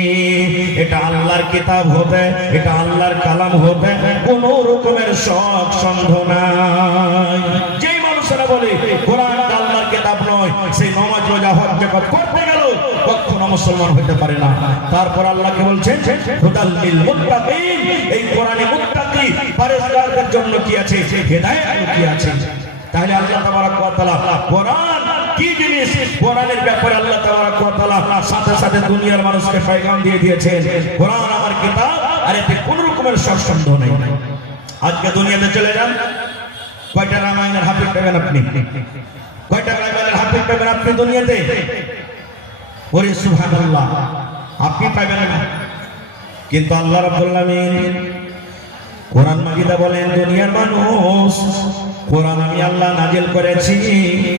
এটা আল্লাহর কিতাব হতে, এটা আল্লাহর কালাম হতে কোনো রকমের শক সন্দেহ নাই। যেই মানুষেরা বলে কোরআন আল্লাহর কিতাব নয়, সেই নামাজ রোজা হজ যাকাত করতে গেল কখনো মুসলমান হতে পারে না। তারপর আল্লাহকে বলছেন হুদাল লিল মুত্তাকিন, এই কোরআনে মুত্তাকি পরহেজগারদের জন্য কি আছে, হেদায়েত কি আছে। তাহলে আল্লাহ তাবারাক ওয়া তাআলা কোরআন কি জিনিস, কোরআনের ব্যাপারে আল্লাহ তাবারাক ওয়া তাআলা সাথে সাথে দুনিয়ার মানুষকে পয়গাম দিয়ে দিয়েছেন, কোরআন আমার কিতাব, আর এতে কোনো রকমের সন্দেহ নেই। আজকে দুনিয়াতে চলে যান, কয়টা রামায়ণের হাফেজ পাবেন আপনি? কয়টা রামায়ণের হাফেজ পাবেন আপনি দুনিয়াতে? ওরে সুবহানাল্লাহ, আপনি পাবেন না। কিন্তু আল্লাহ রাব্বুল আলামিন কোরআন মাজিদে বলেন দুনিয়ার মানুষ, কোরআন আমি আল্লাহ নাজিল করেছি